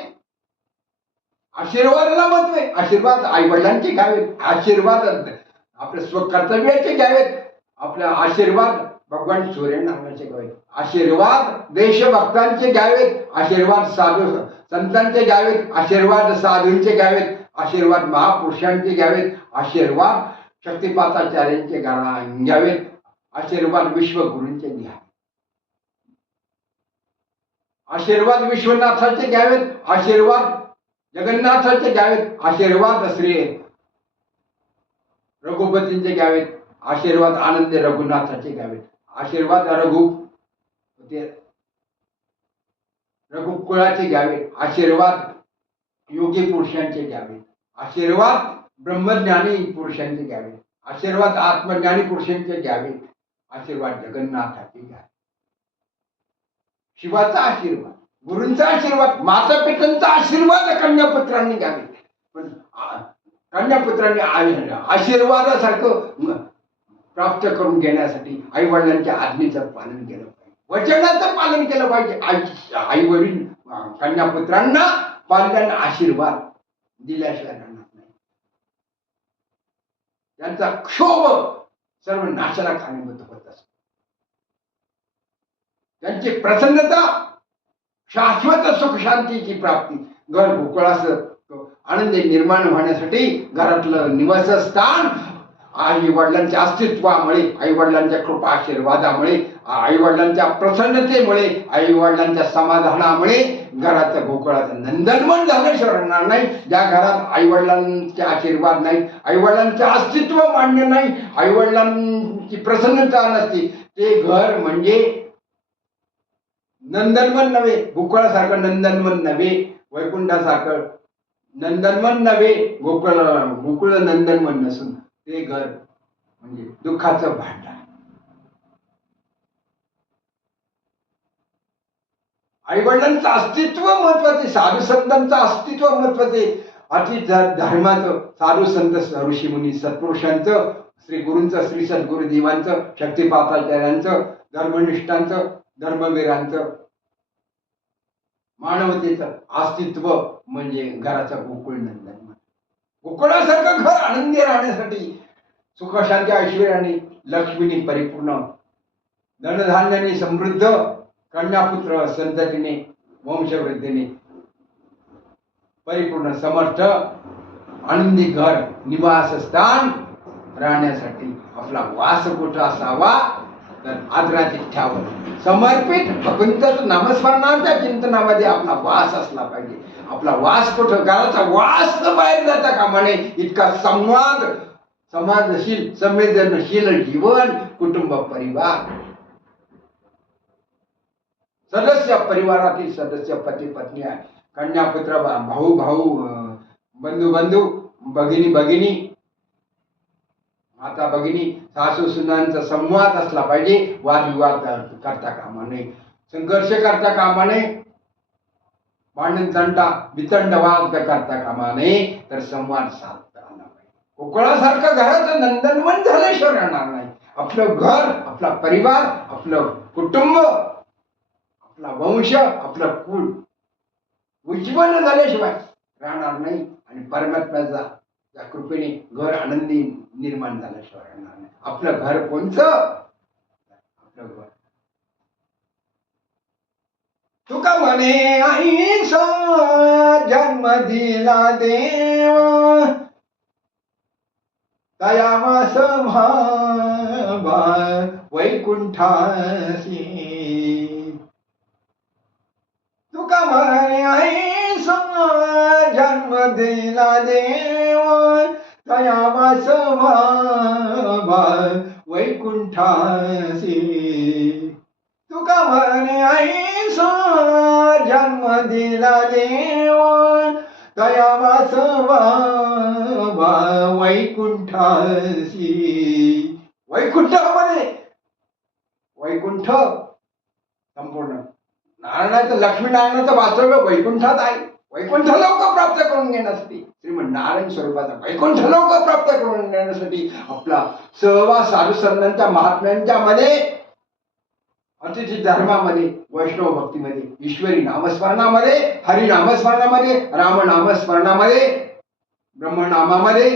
आशीर्वादाला महत्व आहे. आशीर्वाद आई वडिलांचे घ्यावेत, आशीर्वाद आपल्या स्वकर्तव्याचे घ्यावेत, आपल्या आशीर्वाद भगवान सूर्यनारायणाचे घ्यावेत, आशीर्वाद देशभक्तांचे घ्यावेत, आशीर्वाद साधू संतांचे घ्यावेत, आशीर्वाद साधूंचे घ्यावेत, आशीर्वाद महापुरुषांचे घ्यावेत, आशीर्वाद शक्तिपाताचार्यांचे घ्यावेत, आशीर्वाद विश्वगुरूंचे घ्यावेत, आशीर्वाद विश्वनाथाचे घ्यावेत, आशीर्वाद जगन्नाथाचे घ्यावेत, आशीर्वाद श्री रघुपतींचे घ्यावेत, आशीर्वाद आनंद रघुनाथाचे घ्यावेत, आशीर्वाद रघुकुळाचे घ्यावेत, आशीर्वाद योगी पुरुषांचे घ्यावेत, आशीर्वाद ब्रह्मज्ञानी पुरुषांचे घ्यावेत, आशीर्वाद आत्मज्ञानी पुरुषांचे घ्यावेत, आशीर्वाद जगन्नाथाचे घ्यावेत. शिवाचा आशीर्वाद, गुरूंचा आशीर्वाद, माता पित्यांचा आशीर्वाद कन्यापुत्रांनी घ्यावे. पण कन्यापुत्रांनी आशीर्वादासारखं प्राप्त करून घेण्यासाठी आई वडिलांच्या आज्ञेचं पालन केलं पाहिजे, वचनाचं पालन केलं पाहिजे. आई वडील कन्यापुत्रांना पालकांना आशीर्वाद दिल्याशिवाय राहणार नाही. त्यांचा क्षोभ सर्व नाशाला कारणीभूत होत असतो. त्यांची प्रसन्नता, शाश्वत सुख शांतीची प्राप्ती, घर गोकुळास आनंद निर्माण होण्यासाठी घरातलं निवासस्थान आई वडिलांच्या अस्तित्वामुळे, आई वडिलांच्या कृपा आशीर्वादामुळे, आई वडिलांच्या प्रसन्नतेमुळे, आई वडिलांच्या समाधानामुळे घराचं गोकुळाचं नंदनवन झाल्याशिवाय राहणार नाही. ज्या घरात आई वडिलांचे आशीर्वाद नाही, आई वडिलांचे अस्तित्व मान्य नाही, आई वडिलांची प्रसन्नता नसते, ते घर म्हणजे नंदनवन नव्हे, गोकुळासारखं नंदनवन नव्हे, वैकुंठासारखं नंदनवन नव्हे, गोकुळ नंदनवन नसून ते घर म्हणजे दुःखाचं भांडार. आई वडिलांचं अस्तित्व महत्वाचे, साधू संतांचं अस्तित्व महत्वाचे, अति धर्माचं, साधू संत ऋषी मुनी सत्पुरुषांचं, श्री गुरूंचं, श्री सद्गुरुदेवांचं, शक्तिपाताचार्यांचं, धर्मनिष्ठांचं, धर्मवीरांचं, मानवतेचं अस्तित्व म्हणजे घराचा गोकुळ नंदनवन. गोकुळासारखं घर आनंदी राहण्यासाठी सुखशांती ऐश्वर्याने, लक्ष्मीने परिपूर्ण, धनधान्याने समृद्ध, कन्यापुत्र संततीने, वंशवृद्धीने परिपूर्ण, समर्थ, आनंदी घर, निवासस्थान राहण्यासाठी आपला वास कुठं असावा तर आदरातिथ्यावर समर्पित भगवंताचं नामस्मरणाच्या चिंतनामध्ये आपला वास असला पाहिजे. आपला वास कुठं, घराचा वास बाहेर जाता कामा नये. इतका संवाद, समाजशील संवेदनशील जीवन, कुटुंब परिवार, सदस्य परिवारातील सदस्य, पती पत्नी, कन्या पुत्र, भाऊ भाऊ, बंधू बंधू, भगिनी भगिनी, माता भगिनी, सासू सुनांचा संवाद असला पाहिजे. वादविवाद करता कामा नये, संघर्ष करता कामा नये, भांडण तंटा वितंडवाद करता कामा नये, तर संवाद साधता आला पाहिजे. कोकणासारखं घराचं नंदनवन झाल्याशिवाय राहणार नाही. आपलं घर, आपला परिवार, आपलं कुटुंब, आपला वंश, आपलं कुल उज्ज्वल झाल्याशिवाय राहणार नाही. आणि परमात्म्याचा त्या कृपेने घर आनंदी निर्माण झाल्याशिवाय राहणार नाही. आपलं घर कोणचं? आपलं घर. तुका म्हणे आईचा जन्म दिला देव, तयावास व्हावा वैकुंठासी. तुका म्हणे आईचा जन्म दिला देव, तयावास व्हावा वैकुंठासी. तुका म्हणे आईचा जन्म दिला देव, तयावास व्हावा वैकुंठासी. वैकुंठामध्ये, वैकुंठ संपूर्ण नारायणाचं, लक्ष्मीनारायणाचं वास्तव्य वैकुंठात आहे. वैकुंठ लोक प्राप्त करून घेण्यासाठी, श्रीमंत नारायण स्वरूपाचा वैकुंठ लोक प्राप्त करून घेण्यासाठी आपला सहवास साधू संतांच्या महात्म्यांच्या मध्ये, अतिथी धर्मामध्ये, वैष्णव भक्तीमध्ये, ईश्वरी नामस्मरणामध्ये, हरिनामस्मरणामध्ये, रामनामस्मरणामध्ये, ब्रह्मनामामध्ये,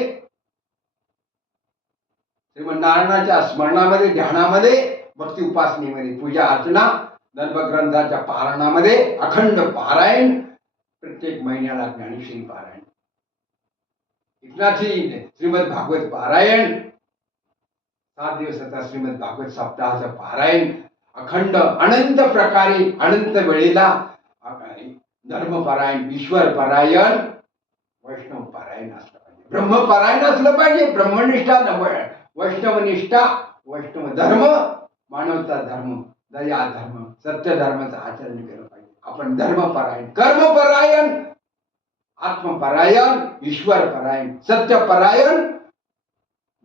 श्रीमंत नारायणाच्या स्मरणामध्ये, ध्यानामध्ये, भक्ती उपासनेमध्ये, पूजा अर्चना, धर्मग्रंथाच्या पारायणामध्ये, अखंड पारायण, प्रत्येक महिन्याला ज्ञानेश्वरी पारायण, एकनाथी श्रीमद भागवत पारायण, 7 दिवसाचा श्रीमद भागवत सप्ताहाचं पारायण, अखंड अनंत प्रकारे अनंत वेळेला धर्मपरायण, ईश्वर परायण, वैष्णव पारायण असलं पाहिजे. ब्रह्मपरायण असलं पाहिजे. ब्रह्मनिष्ठा, वैष्णवनिष्ठा, वैष्णव धर्म, मानवता धर्म, दया धर्म, सत्य धर्माचं आचरण केलं पाहिजे. आपण धर्मपरायण, कर्मपरायण, आत्मपरायण, ईश्वर परायण, सत्यपरायण,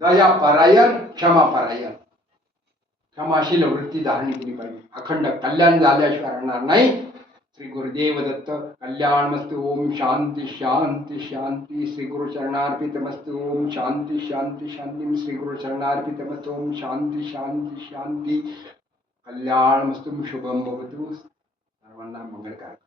दयापरायण, क्षमापरायण, क्षमाशील वृत्ती धारण केली पाहिजे. अखंड कल्याण झाल्याशिवाय राहणार नाही. श्री गुरुदेव दत्त. कल्याणमस्तु. ओम शांती शांती शांती. श्री गुरु चरणार्पितमस्तु. ओम शांती शांती शांती. श्री गुरु चरणार्पितमस्तु. ओम शांती शांती शांती. कल्याणमस्तु. शुभम भवतु. सर्वांना मंगलकारक.